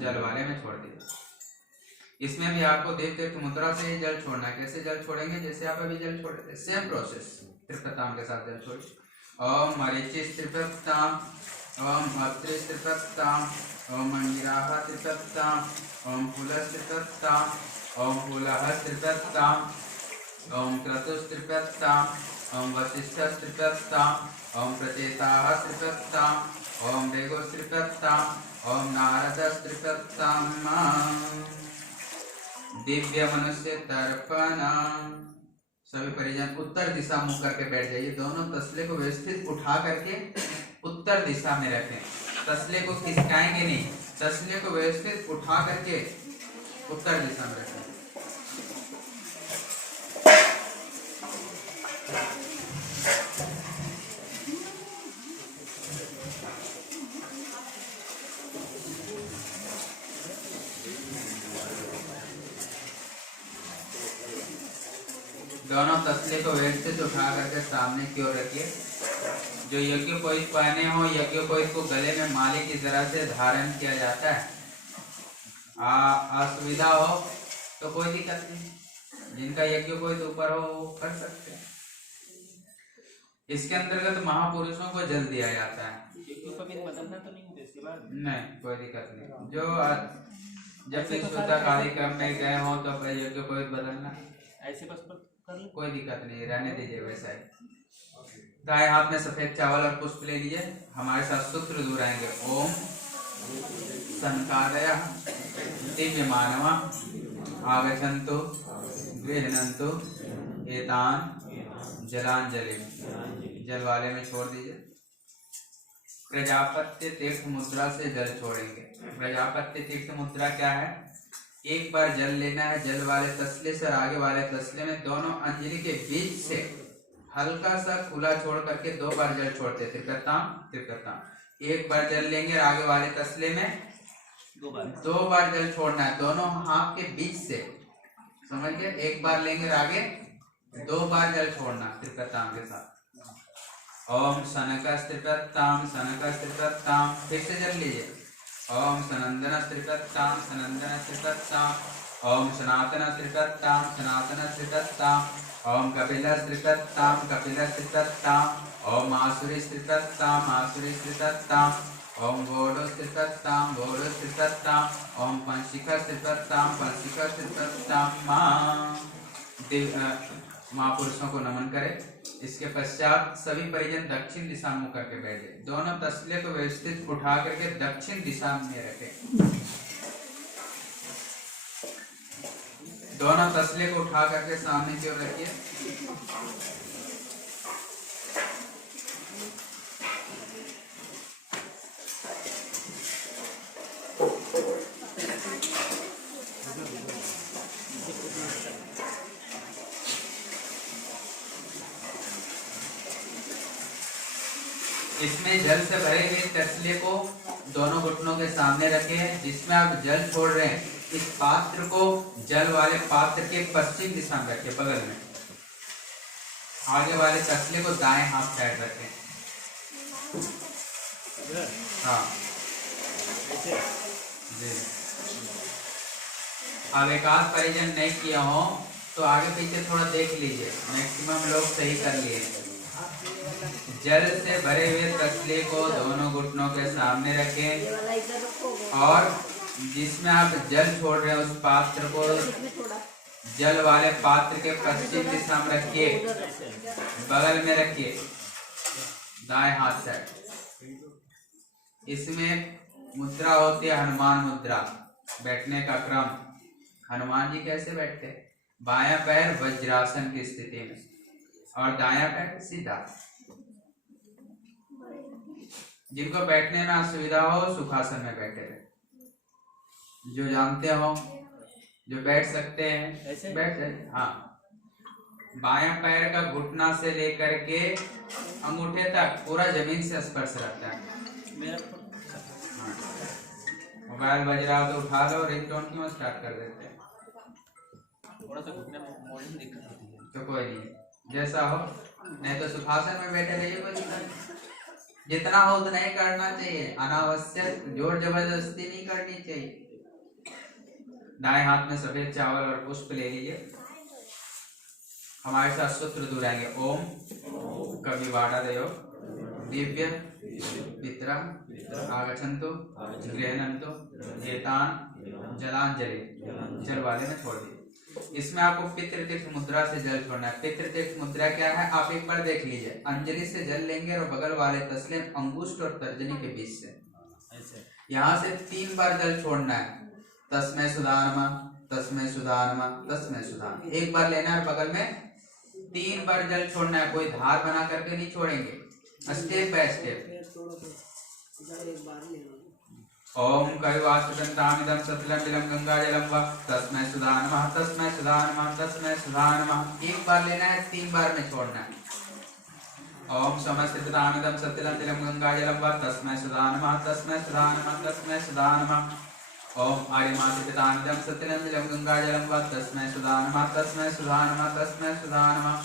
जल वाले में छोड़ दीजिए। इसमें भी आपको देव तीर्थ मुद्रा से ही जल छोड़ना है। कैसे जल छोड़ेंगे? जैसे आप अभी जल छोड़े थे, सेम प्रोसेस। त्रिपत्ताम के साथ जल छोड़िए। ओम मरीचिः त्रिपत्ताम, ओम अत्रि त्रिपत्ताम, ओम अंगिराः त्रिपत्ताम, ओम फूलः त्रिपत्ताम, ओम फूलः त्रिपत्ताम, ओम क्रतुः त्रिपत्ताम, ओम वसिष्ठः त्रिपत्ताम, ओम प्रचेताः त्रिपत्ताम, ओम भृगुः त्रिपत्ताम, ओम नारदः त्रिपत्ताम। दिव्य मनुष्य तर्पण। सभी परिजन उत्तर दिशा मुख करके बैठ जाइए। दोनों तसले को व्यवस्थित उठा करके उत्तर दिशा में रखें। तसले को खिसकाएंगे नहीं, तसले को व्यवस्थित उठा करके उत्तर दिशा में रखें। दोनों तसले को व्यवस्थित उठा करके सामने की ओर रखिए। जो यज्ञोपवीत पहने हो, यज्ञोपवीत को गले में माले की तरह से धारण किया जाता है। असुविधा हो तो कोई दिक्कत नहीं, जिनका यज्ञोपवीत ऊपर हो वो कर सकते हैं। इसके अंतर्गत महापुरुषों को जल दिया जाता है। बदलना तो नहीं होता इसके बाद? नहीं, कोई दिक्कत नहीं। जो जब भी शुद्ध कार्यक्रम में गए हो तो यज्ञोपवीत बदलना ऐसे बस कोई दिक्कत नहीं, रहने दीजिए वैसा ही। दाएं हाथ में सफेद चावल और पुष्प ले लीजिए। हमारे साथ सूत्र दोहराएंगे। ओम संकादयः दिव्य मानवा आगच्छन्तु गृह्णन्तु एतान् जलांजलि। जल वाले में छोड़ दीजिए। प्रजापत्य तीर्थ मुद्रा से जल छोड़ेंगे। प्रजापत्य तीर्थ मुद्रा क्या है? एक बार जल लेना है, जल वाले तसले से और आगे वाले तसले में दोनों अंजलि के बीच से हल्का सा खुला छोड़ करके 2 बार जल छोड़ते, त्रिकताम त्रिकताम। 1 बार जल लेंगे और आगे वाले तसले में 2 बार जल छोड़ना है, दोनों हाथ के बीच से, समझ गए। 1 बार लेंगे और आगे 2 बार जल छोड़ना त्रिकताम के साथ। ओम सनकस्त्रिकताम सनकस्त्रिकताम, फिर से जल लीजिए। ओम सनंदनस्त्रिकताम सनंदनस्त्रिकताम, ओम सनातनस्त्रिकताम सनातनस्त्रिकताम, ओम कपिलस्त्रिकताम कपिलस्त्रिकताम, ओम आसुरीस्त्रिकताम आसुरीस्त्रिकताम, ओम घोड़ोस्त्रिकताम घोड़ोस्त्रिकताम, ओम पंचिकस्त्रिकताम पंचिकस्त्रिकताम। महापुरुषों को नमन करें। इसके पश्चात सभी परिजन दक्षिण दिशा मुंह करके बैठे, दोनों तसले को व्यवस्थित उठा करके दक्षिण दिशा में रखें। दोनों तसले को उठा करके सामने की ओर रखिए। इसमें जल से भरे हुए तसले को दोनों घुटनों के सामने रखें, जिसमें आप जल छोड़ रहे हैं इस पात्र को जल वाले पात्र के पश्चिम दिशा में रखें, बगल में। आगे वाले तसले को दाएं हाथ साइड रखें। हाँ जी। अब एकाध परिजन नहीं किया हो तो आगे पीछे थोड़ा देख लीजिए, मैक्सिमम लोग सही कर लिए। जल से भरे हुए तसले को दोनों घुटनों के सामने रखें और जिसमें आप जल छोड़ रहे हैं उस पात्र को जल वाले पात्र के पश्चिम दिशा में रखिए, बगल में रखिए, दाएं हाथ से। इसमें मुद्रा होती है हनुमान मुद्रा, बैठने का क्रम। हनुमान जी कैसे बैठते? बायां पैर वज्रासन की स्थिति में और दायां पैर सीधा। जिनको बैठने में असुविधा हो सुखासन में बैठे रहे। जो जानते हो, जो बैठ सकते हैं बैठ जाइए। हाँ, बायां पैर का घुटना से लेकर के अंगूठे तक पूरा जमीन से स्पर्श रखता है। मोबाइल बज रहा हो तो उठा लो, रिंगटोन क्यों स्टार्ट कर देते हैं? थोड़ा सा घुटने में मॉडर्न दिक्कत होती है तो कोई नहीं, जैसा हो। नहीं तो सुखासन में बैठे रहिए, कोई दिक्कत नहीं। जितना हो उतना ही करना चाहिए, अनावश्यक जोर जबरदस्ती नहीं करनी चाहिए। दाएं हाथ में सफेद चावल और पुष्प ले लीजिए। हमारे साथ सूत्र दोहराएंगे। ओम कविवाडादयो दिव्य पितरा आगच्छन्तु गृह्णन्तु एतान जलांजलि, जल वाले में छोड़ दिए। इसमें आपको पितृतीर्थ मुद्रा से जल छोड़ना है। पितृतीर्थ मुद्रा क्या है आप एक बार देख लीजिए। अंजलि से जल लेंगे और बगल वाले तसले अंगुष्ठ और तर्जनी के बीच से, यहाँ से 3 बार जल छोड़ना है। तस्मै सुधानमा तस्मै सुधानमा तस्मै सुधान, 1 बार लेना है और बगल में 3 बार जल छोड़ना है। कोई धार बना करके नहीं छोड़ेंगे, स्टेप बाय स्टेप। ओम कविवासुदन्तामिदं सतलं बिलं गंगाजलं वा तस्मै सुधा नमः तस्मै सुधा नमः तस्मै सुधा नमः। 1 बार लेना है, 3 बार में छोड़ना है। ओम समस्तितामिदं सतलं बिलं गंगाजलं वा तस्मै सुधा नमः तस्मै सुधा नमः तस्मै सुधा नमः। ओम आर्यमासितामिदं सतलं बिलं गंगाजलं वा तस्मै सुधा नमः तस्मै सुधा नमः तस्मै सुधा नमः।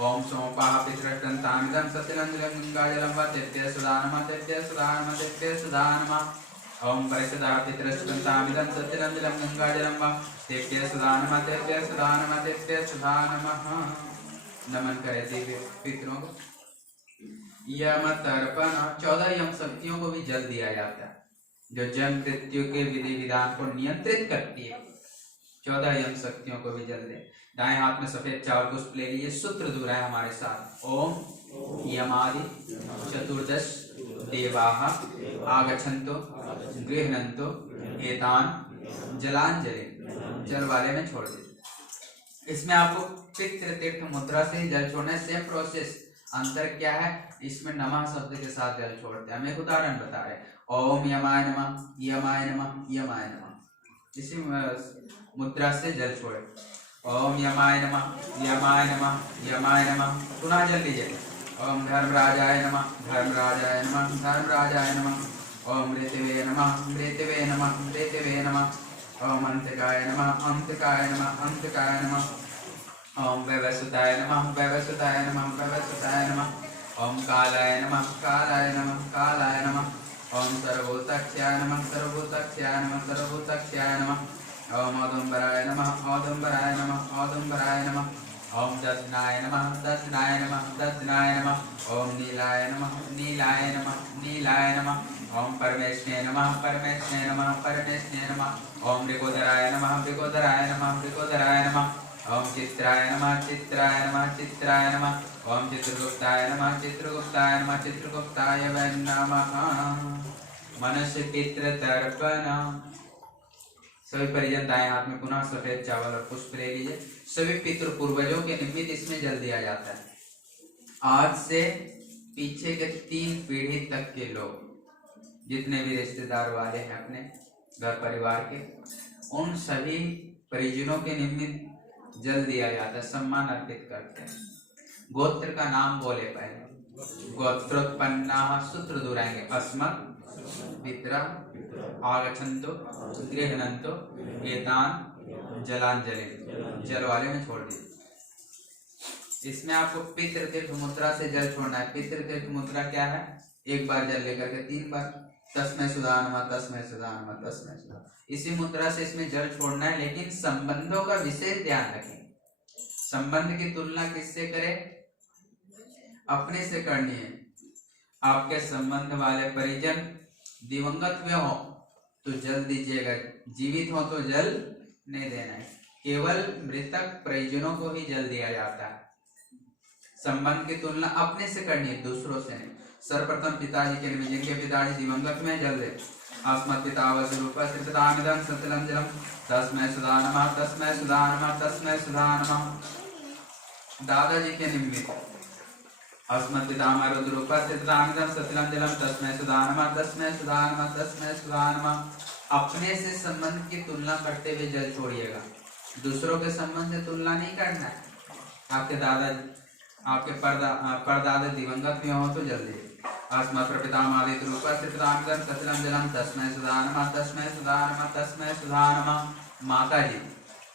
ओम सोमपाः पितृदन्तामिदं सतलं बिलं गंगाजलं वा तेभ्यः सुधा नमः तेभ्यः सुधा नमः तेभ्यः सुधा नमः। ओम परिषदाः पितृदन्तामिदं सतलं बिलं गंगाजलं वा तेभ्यः सुधा नमः तेभ्यः सुधा नमः तेभ्यः सुधा नमः। नमन करें देवी पितरों को। यम तर्पण, 14 यम शक्तियों को भी जल दिया जाता है जो जन्म मृत्यु के विधि विधान को नियंत्रित करती है। 14 यम शक्तियों को भी जल दे। दाएं हाथ में सफेद चावल पुष्प ले लीजिए। सूत्र दोहराएं हमारे साथ। ओम यमादि चतुर्दश देवाः आगच्छन्तु गृह्णन्तु एतान जलांजलि, जल वाले में छोड़ दीजिए। इसमें आपको पितृतीर्थ मुद्रा से ही जल छोड़ना है। सेम प्रोसेस, अंतर क्या है? इसमें नमः शब्द के साथ जल छोड़ते हैं। हम एक उदाहरण बता रहे हैं। ओम यमाय नमः यमाय नमः यमाय नमः, इसी मुद्रा से जल छोड़े। ओम यमाय नमः, यमाय नमः, यमाय नमः। पुनः जल लीजिए। ओम धर्मराजाय नमः, धर्मराजाय नमः, धर्मराजाय नमः। ओम मृत्यवे नमः, मृत्यवे नमः, मृत्यवे नमः। ओम अंतकाय नमः, अंतकाय नमः, अंतकाय नमः। ओम वैवस्वताय नमः, वैवस्वताय नमः, वैवस्वताय नमः। ओम कालाय नमः, कालाय नमः, कालाय नमः। ओम सर्वभूताख्याय नमः, सर्वभूताख्याय नमः, सर्वभूताख्याय नमः। ओम औदुम्बराय नमः, औदुम्बराय नमः, औदुम्बराय नमः। ओम दशनाय नमः, दशनाय नमः, दशनाय नमः। ओम नीलाय नमः, नीलाय नमः, नीलाय नमः। ओम परमेश्वराय नमः, परमेश्वराय नमः, परमेश्वराय नमः। ओम मृगोदराय नमः, मृगोदराय नमः, मृगोदराय नमः। ओम चित्राय नमः, चित्राय नमः, चित्राय नमः। ओम चित्रगुप्ताय नमः, चित्रगुप्ताय नमः, चित्रगुप्ताय वै नमः। मनुष्य पितृ तर्पण। सभी परिजन दाएं हाथ में पुनः सफेद चावल और पुष्प ले लीजिए। सभी पितृ पूर्वजों के निमित्त इसमें जल दिया जाता है। आज से पीछे के 3 पीढ़ी तक के लोग जितने भी रिश्तेदार वाले हैं अपने घर परिवार के, उन सभी परिजनों के निमित्त जल दिया जाता है, सम्मान अर्पित करते हैं। गोत्र का नाम बोले पहले। गोत्रोत्पन्ना सूत्र दोहराएंगे। अस्मत् पितरा आगच्छन्तु गृह्णन्तु एतान जलांजलि। जल वाले में छोड़ दीजिए। इसमें आपको पितृतीर्थ मुद्रा से जल छोड़ना है। पितृतीर्थ मुद्रा क्या है? एक बार जल लेकर के 3 बार तस्मै सुधा नमः, तस्मै सुधा नमः, तस्मै सुधा। इसी मुद्रा से इसमें जल छोड़ना है, लेकिन संबंधों का विशेष ध्यान रखें। संबंध की तुलना किससे करें? अपने से करनी है। आपके संबंध वाले परिजन दिवंगत में हो तो जल दीजिएगा, जीवित हो तो जल नहीं देना है। केवल मृतक परिजनों को ही जल दिया जाता है। संबंध की तुलना अपने से करनी है, दूसरों से नहीं। सर्वप्रथम पिताजी के लिए, जिनके पिताजी दिवंगत में, जल दे। अस्मत् पितावः रूपस्य पितामिदं सतिलं जलम तस्मै सुधा नमः, तस्मै सुधा नमः, तस्मै सुधा नमः। दादाजी के निमित्त अस्मत् पितामह रुद्रोपस्य पितामिदं सतिलं जलम तस्मै सुधा नमः, तस्मै सुधा नमः, तस्मै सुधा नमः। अपने से संबंध की तुलना करते हुए जल छोड़िएगा, दूसरों के संबंध से तुलना नहीं करना है। आपके दादाजी, आपके परदादा दिवंगत में हो तो जल दीजिए। अस्मत् प्रपितामहादित्य रूपस्य पितामिदं सतिलं जलम तस्मै सुधा नमः, तस्मै सुधा नमः, तस्मै सुधा नमः। माता जी,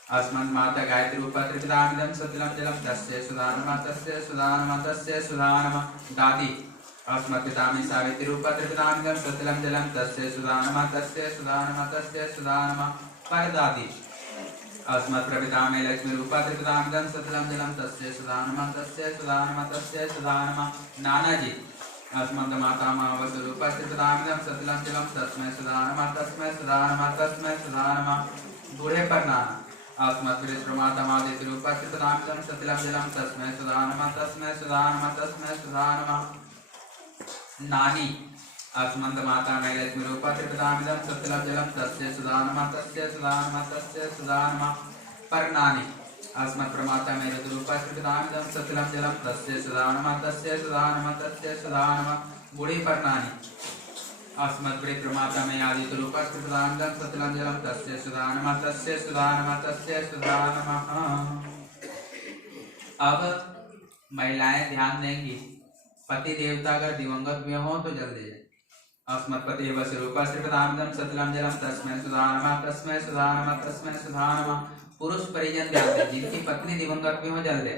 अस्मत् माता गायत्री रूपस्य पितामिदं सतिलं जलम तस्यै सुधा नमः, तस्यै सुधा नमः, तस्यै सुधा नमः। दादी, अस्मत् पितामही सावित्री रूपस्य पितामिदं सतिलं जलम तस्यै सुधा नमः, तस्यै सुधा नमः, तस्यै सुधा नमः। परदादी, अस्मत् प्रपितामही लक्ष्मी रूपस्य पितामिदं सतिलं जलम तस्यै सुधा नमः, तस्यै सुधा नमः, तस्यै सुधा नमः। नाना जी, अस्मत् मातामह वसु रूपस्य पितामिदं सतिलं जलम तस्मै सुधा नमः, तस्मै सुधा नमः, तस्मै सुधा नमः। बूढ़े पर नाना, अस्मत् पितृमातामहादित्य रूपस्य पितामिदं सतिलं जलम तस्मै सुधा नमः, तस्मै सुधा नमः, तस्मै सुधा नमः। नानी, अस्मत् मातामही लक्ष्मी रूपस्य पितामिदं सतिलं जलम तस्यै सुधा नमः, तस्यै सुधा नमः, तस्यै सुधा नमः। परनानी, अस्मत् प्रमातामही रूपस्य पितामिदं सतिलं जलम तस्यै सुधा नमः, तस्यै सुधा नमः, तस्यै सुधा नमः। बूढ़ी परनानी, अस्मत् प्रमातामही आदित्य रूपस्य पितामिदं सतिलं जलम तस्यै सुधा नमः, तस्यै सुधा नमः, तस्यै सुधा नमः। अब महिलाएं ध्यान देंगी, पति देवता अगर दिवंगत में हो तो जल दीजिए। अस्मत् पति वसु रूपस्य पितामिदं सतिलं जलम तस्मै सुधा नमः, तस्मै सुधा नमः, तस्मै सुधा नमः। पुरुष परिजन ध्यान दें, जिनकी पत्नी दिवंगत में हो जल दे।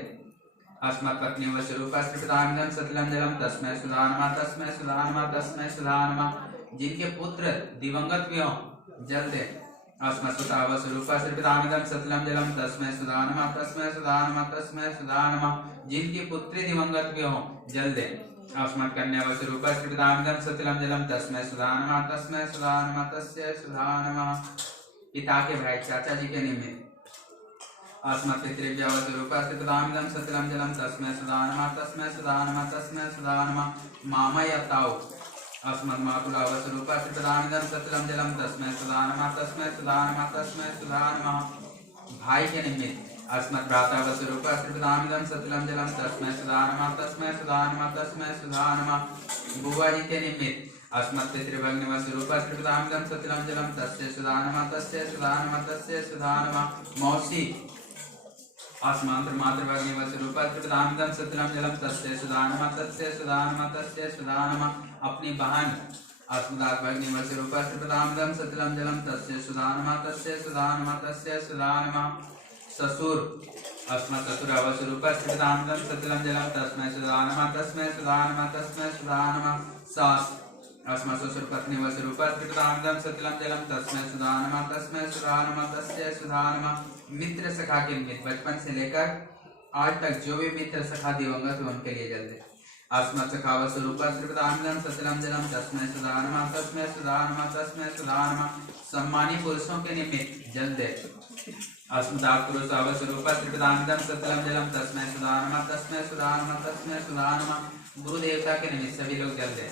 अस्मत् पत्नी वसु रूपस्य पितामिदं सतिलं जलम तस्मै सुधा नमः, तस्मै सुधा नमः, तस्मै सुधा नमः। जिनके पुत्र दिवंगत में हो जल दे। अस्मत् सुता वसु रूपस्य पितामिदं सतिलं जलम तस्मै सुधा नमः, तस्मै सुधा नमः, तस्मै सुधा नमः। जिनकी पुत्री दिवंगत में हो जल दे। अस्मत् कन्या वसु रूपस्य पितामिदं सतिलं जलम तस्मै सुधा नमः, तस्मै सुधा नमः, तस्मै सुधा नमः। पिता के भाई, चाचा जी के निमित्त अस्मत् पितृभ्य वसु रूपस्य पितामिदं सतिलं जलम तस्मै सुधा नमः, तस्मै सुधा नमः, तस्मै सुधा नमः। मामा या ताऊ, अस्मत् मातुला वसु रूपस्य पितामिदं सतिलं जलम तस्मै सुधा नमः, तस्मै सुधा नमः, तस्मै सुधा नमः। भाई के निमित्त अस्मत् भ्राता वसु रूपस्य पितामिदं सतिलं जलम तस्मै सुधा नमः, तस्मै सुधा नमः, तस्मै सुधा नमः। बुआ जी के निमित्त अस्मत् पितृभग्नि वसु रूपस्य पितामिदं सतिलं जलम तस्यै सुधा नमः, तस्यै सुधा नमः, तस्यै सुधा नमः। मौसी, आस्मांतर मात्र भगनि वसुरूपा त्रिपदानंदम सतलम जलम तस्य सुदानमा तस्य सुदानमा तस्य सुदानमा। अपनी बहन अस्मदात भगनि वसुरूपा त्रिपदानंदम सतलम जलम तस्य सुदानमा तस्य सुदानमा तस्य सुदानमा। ससुर अस्मत् ससुर वसुरूपा त्रिपदानंदम सतलम जलम तस्मै सुदानमा तस्मै सुदानमा तस्मै सुदानमा। सास अस्मत् ससुर पत्नी वसुरूपा त्रिपदानंदम सतलम जलम तस्मै सुदानमा तस्मै सुदानमा तस्य सुदानमा। मित्र सखा के निमित्त बचपन से लेकर आज तक जो भी मित्र सखा दिवंगत हुए उनके लिए जल दे। अस्मत् सखा वसुरूपा त्रिपदानंदम सतलम जलम तस्मै सुदानमा तस्मै सुदानमा तस्मै सुदानमा। सम्मानी पुरुषों के निमित्त जल दे। अस्मदात पुरुष वसुरूपा त्रिपदानंदम सतलम जलम तस्मै सुदानमा तस्मै सुदानमा तस्मै सुदानमा। गुरु देवता के निमित्त सभी लोग जल दे।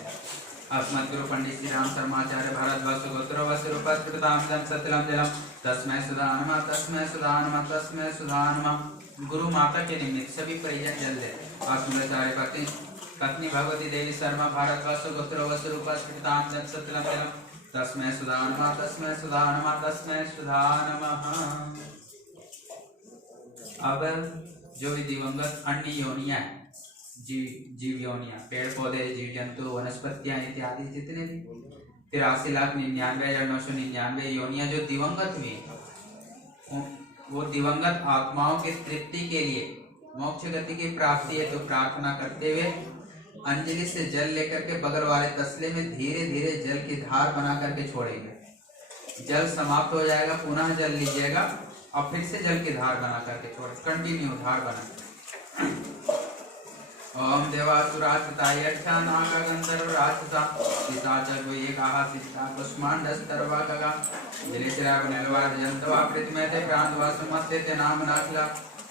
अस्मत् गुरु पंडित श्री राम शर्माचार्य भारद्वाज गोत्र वसुरूपा त्रिपदानंदम सतलम जलम तस्मै सुदानमा तस्मै सुदानमा तस्मै सुदानमा। गुरु माता के निमित्त सभी परिजन जल दे। अस्मदाचार्य पत्नी भगवती देवी शर्मा भारद्वाज गोत्र वसुरूपा त्रिपदानंदम सतलम जलम तस्मै सुदानमा तस्मै सुदानमा तस्मै सुदानमः। अब जो भी दिवंगत अन्य योनियां हैं, जीव योनियां, पेड़ पौधे, जीव जंतु, वनस्पतियां इत्यादि जितने भी 83,99,999 योनियां जो दिवंगत हुई, वो दिवंगत आत्माओं की तृप्ति के लिए मोक्ष गति की प्राप्ति है तो प्रार्थना करते हुए अंजलि से जल लेकर के बगल वाले तसले में धीरे धीरे जल की धार बना करके छोड़ेंगे। जल समाप्त हो जाएगा, पुनः जल लीजिएगा और फिर से जल की धार बना करके छोड़े, कंटिन्यू धार बना। ओम देवासुराचिता यक्षा नागा गंधर्व राक्षसा पिशाच गोयेकाः सिद्धा कुष्मांडस्तर्वा गगा विलेचरा वनलवा जंतवा पृथ्वीते प्रांतवा समस्ते नाम नाखला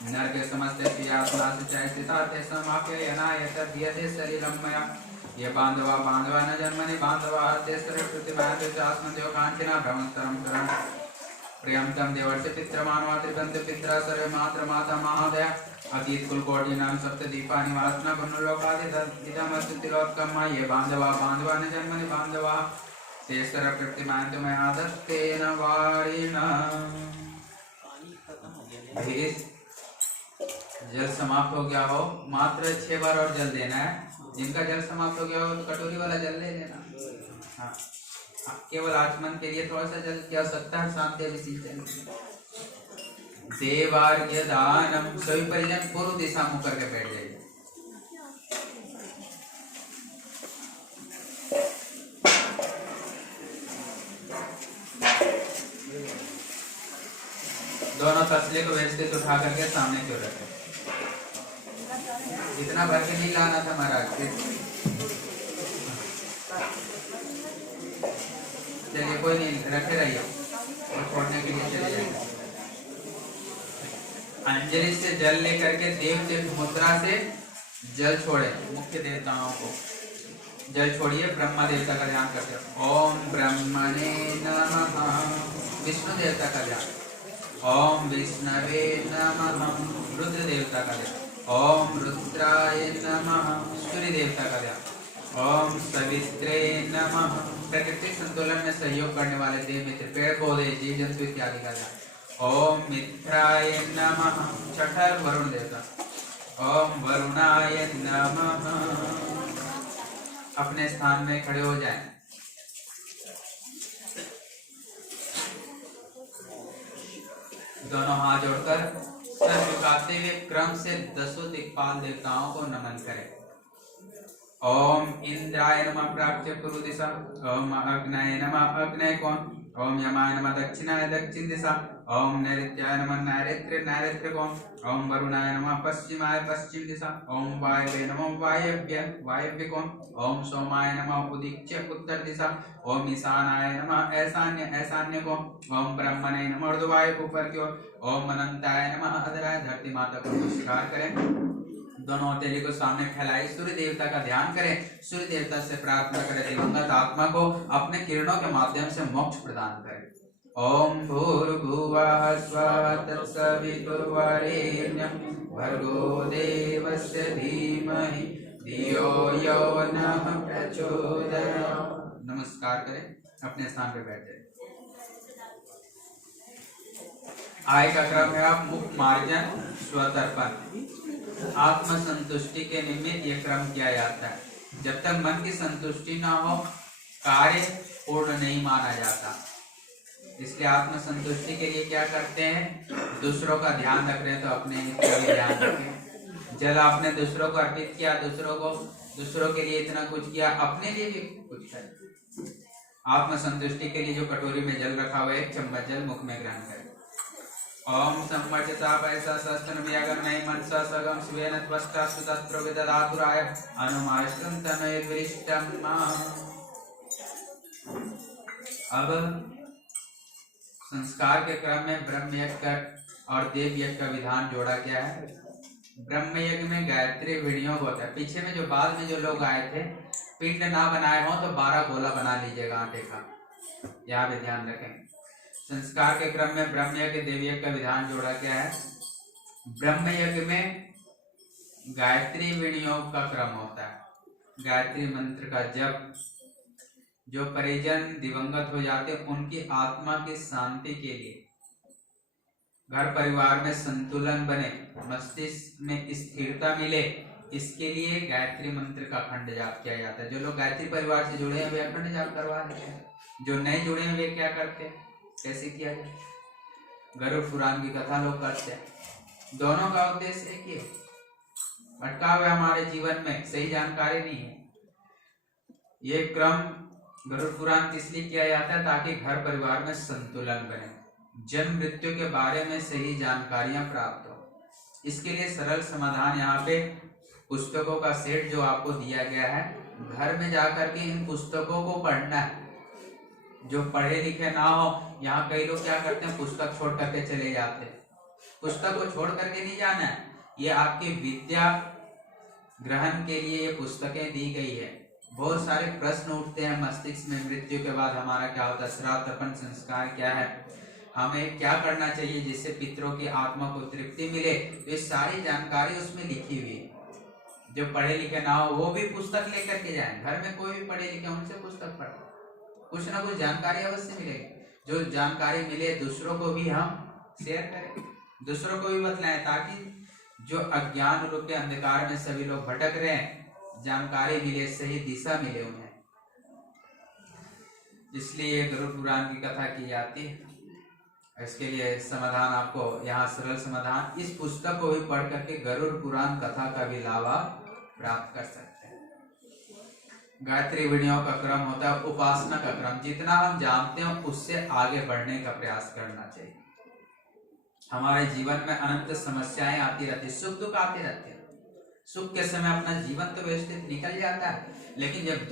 नरके समस्ते पियासना चैसिता ते समाप्य यनायत दियते शरीरम मया। ये बांधवा बांधवा न जन्मनि बांधवा ते सर पृथ्वीते चास्मदेव कांचना भ्रमस्तरम करण प्रियम तम देवर्षि पितृमानवा त्रिगंध पित्रा सर्वे मात्र माता महादया अतीत कुलकोटि नाम सप्त दीपा निवासना गुणलोकादि इदमस्तु तिलोत्तम। ये बांधवा बांधवा न जन्मनि बांधवा ते सर प्रतिमांत में आदत्तेन वारिणा। जल समाप्त हो गया हो, मात्र 6 बार और जल देना है। जिनका जल समाप्त हो गया हो तो कटोरी वाला जल ले लेना। हाँ, केवल आचमन के लिए थोड़ा सा जल की आवश्यकता है। शांति देवार्घ्य दानम। सभी परिजन पूर्व दिशा मुख करके बैठ जाइए। दोनों तसले को व्यवस्थित उठा करके सामने क्यों रखें। इतना भर के नहीं लाना था महाराज। चलिए कोई नहीं, रखे रहिए और छोड़ने के लिए चले जाएंगे। अंजलि से जल लेकर के देव मुद्रा से जल छोड़े। मुख्य देवताओं को जल छोड़िए। ब्रह्मा देवता का ध्यान करते हैं। ओम ब्रह्मणे नमः। विष्णु देवता का ध्यान। ओम विष्णवे नमः। रुद्र देवता का ध्यान। ओम रुद्राय नमः। सूर्य देवता का ध्यान। ओम सवित्रे नमः। प्रकृति संतुलन में सहयोग करने वाले देव मित्र, पेड़ पौधे, जीव जंतु इत्यादि का ध्यान। ओम मित्राय नमः। छठा वरुण देवता। ओम वरुणाय नमः। अपने स्थान में खड़े हो जाएं। दोनों हाथ जोड़कर सर झुकाते हुए क्रम से 10 दिक्पाल देवताओं को नमन करें। ओम इंद्राय नमः प्राप्य पूर्व दिशा। ओम अग्नये नमः अग्नय कोण। ओम यमाय नमः दक्षिणाय दक्षिण दिशा। ओम नैऋत्याय नमः नैऋत्य कोण। ओम वरुणाय नमः पश्चिमाय पश्चिम दिशा। ओम वायवे नमः वायव्य कोण। ओम सोमाय नमः उदीच्य उत्तर दिशा। ओम ईशानाय नमः ईशान्य कोण। ओम ब्रह्मणे नमः ऊर्ध्वाय ऊपर की ओर। ओम अनंताय नमः अधराय धरती माता को नमस्कार करें। दोनों हथेली को सामने फैलाए। सूर्य देवता का ध्यान करें। सूर्य देवता से प्रार्थना करें दिवंगत आत्मा को अपने किरणों के माध्यम से मोक्ष प्रदान करें। ओम भूर्भुवः स्वः तत्सवितुर्वरेण्यं भर्गो देवस्य धीमहि धियो यो नः प्रचोदयात्। नमस्कार करें, अपने स्थान पर बैठ जाए। आय का क्रम है अब मुख मार्जन स्वतर्पण। आत्म संतुष्टि के निमित्त यह क्रम किया जाता है। जब तक मन की संतुष्टि ना हो कार्य पूर्ण नहीं माना जाता। इसलिए आत्म संतुष्टि के लिए क्या करते हैं, दूसरों का ध्यान रख रहे हैं तो अपने का भी ध्यान रखें। जल आपने दूसरों को अर्पित किया, दूसरों के लिए इतना कुछ किया, अपने लिए भी कुछ करें। आत्म संतुष्टि के लिए जो कटोरी में जल रखा हुआ है, एक चम्मच जल मुख में ग्रहण करें। ओम सम्मचता पैसा शस्त्र व्यागम नहीं मनसा सगम स्वेन त्वष्टा सुतस्त्र विदधातुराय अनुमाष्टम तनयद्विष्टम। अब संस्कार के क्रम में ब्रह्म यज्ञ और देव यज्ञ का विधान जोड़ा गया है। ब्रह्म यज्ञ में गायत्री विनियोग होता है। पीछे में जो बाद में जो लोग आए थे, पिंड ना बनाए हो तो 12 गोला बना लीजिएगा आटे का, यहाँ पे ध्यान रखें। संस्कार के क्रम में ब्रह्म यज्ञ देव यज्ञ का विधान जोड़ा गया है। ब्रह्म यज्ञ में गायत्री विनियोग का क्रम होता है। गायत्री मंत्र का जप, जो परिजन दिवंगत हो जाते उनकी आत्मा की शांति के लिए, घर परिवार में संतुलन बने, मस्तिष्क में स्थिरता मिले, इसके लिए गायत्री मंत्र का अखंड जाप किया जाता है। जो लोग गायत्री परिवार से जुड़े हैं वे अखंड जाप करवा लेते हैं। जो नहीं जुड़े हैं वे क्या करते हैं, कैसे किया जाए, गरुड़ पुराण की कथा लोग करते हैं। दोनों का उद्देश्य एक ही है, भटका हुआ हमारे जीवन में सही जानकारी नहीं है। ये क्रम गरुड़ पुराण किस लिए किया जाता है, ताकि घर परिवार में संतुलन बने, जन्म मृत्यु के बारे में सही जानकारियां प्राप्त हो। इसके लिए सरल समाधान यहाँ पे पुस्तकों का सेट जो आपको दिया गया है, घर में जाकर के इन पुस्तकों को पढ़ना है। जो पढ़े लिखे ना हो, यहाँ कई लोग क्या करते हैं, पुस्तक छोड़ करके चले जाते हैं। पुस्तक को छोड़ करके नहीं जाना है, ये आपकी विद्या ग्रहण के लिए ये पुस्तकें दी गई है। बहुत सारे प्रश्न उठते हैं मस्तिष्क में, मृत्यु के बाद हमारा क्या होता है, श्राद्ध तर्पण संस्कार क्या है, हमें क्या करना चाहिए जिससे पितरों की आत्मा को तृप्ति मिले, तो ये सारी जानकारी उसमें लिखी हुई है। जो पढ़े लिखे ना हो वो भी पुस्तक लेकर के जाएं। घर में कोई भी पढ़े लिखे उनसे पुस्तक पढ़ो, कुछ ना कुछ जानकारी अवश्य मिलेगी। जो जानकारी मिले दूसरों को भी हम शेयर करें, दूसरों को भी बतलाएं, ताकि जो अज्ञान रूपी अंधकार में सभी लोग भटक रहे हैं, जानकारी मिले, सही दिशा मिले उन्हें। इसलिए गरुड़ पुराण की कथा की जाती है। इसके लिए समाधान आपको यहाँ सरल समाधान, इस पुस्तक को भी पढ़ करके गरुड़ पुराण कथा का भी लाभ प्राप्त कर सकते हैं। गायत्री विनियोग का क्रम होता है उपासना का क्रम। जितना हम जानते हैं उससे आगे बढ़ने का प्रयास करना चाहिए। हमारे जीवन में अनंत समस्याएं आती रहती, सुख दुख आते रहते हैं। सुख के समय अपना जीवन तो व्यवस्थित निकल जाता है, लेकिन जब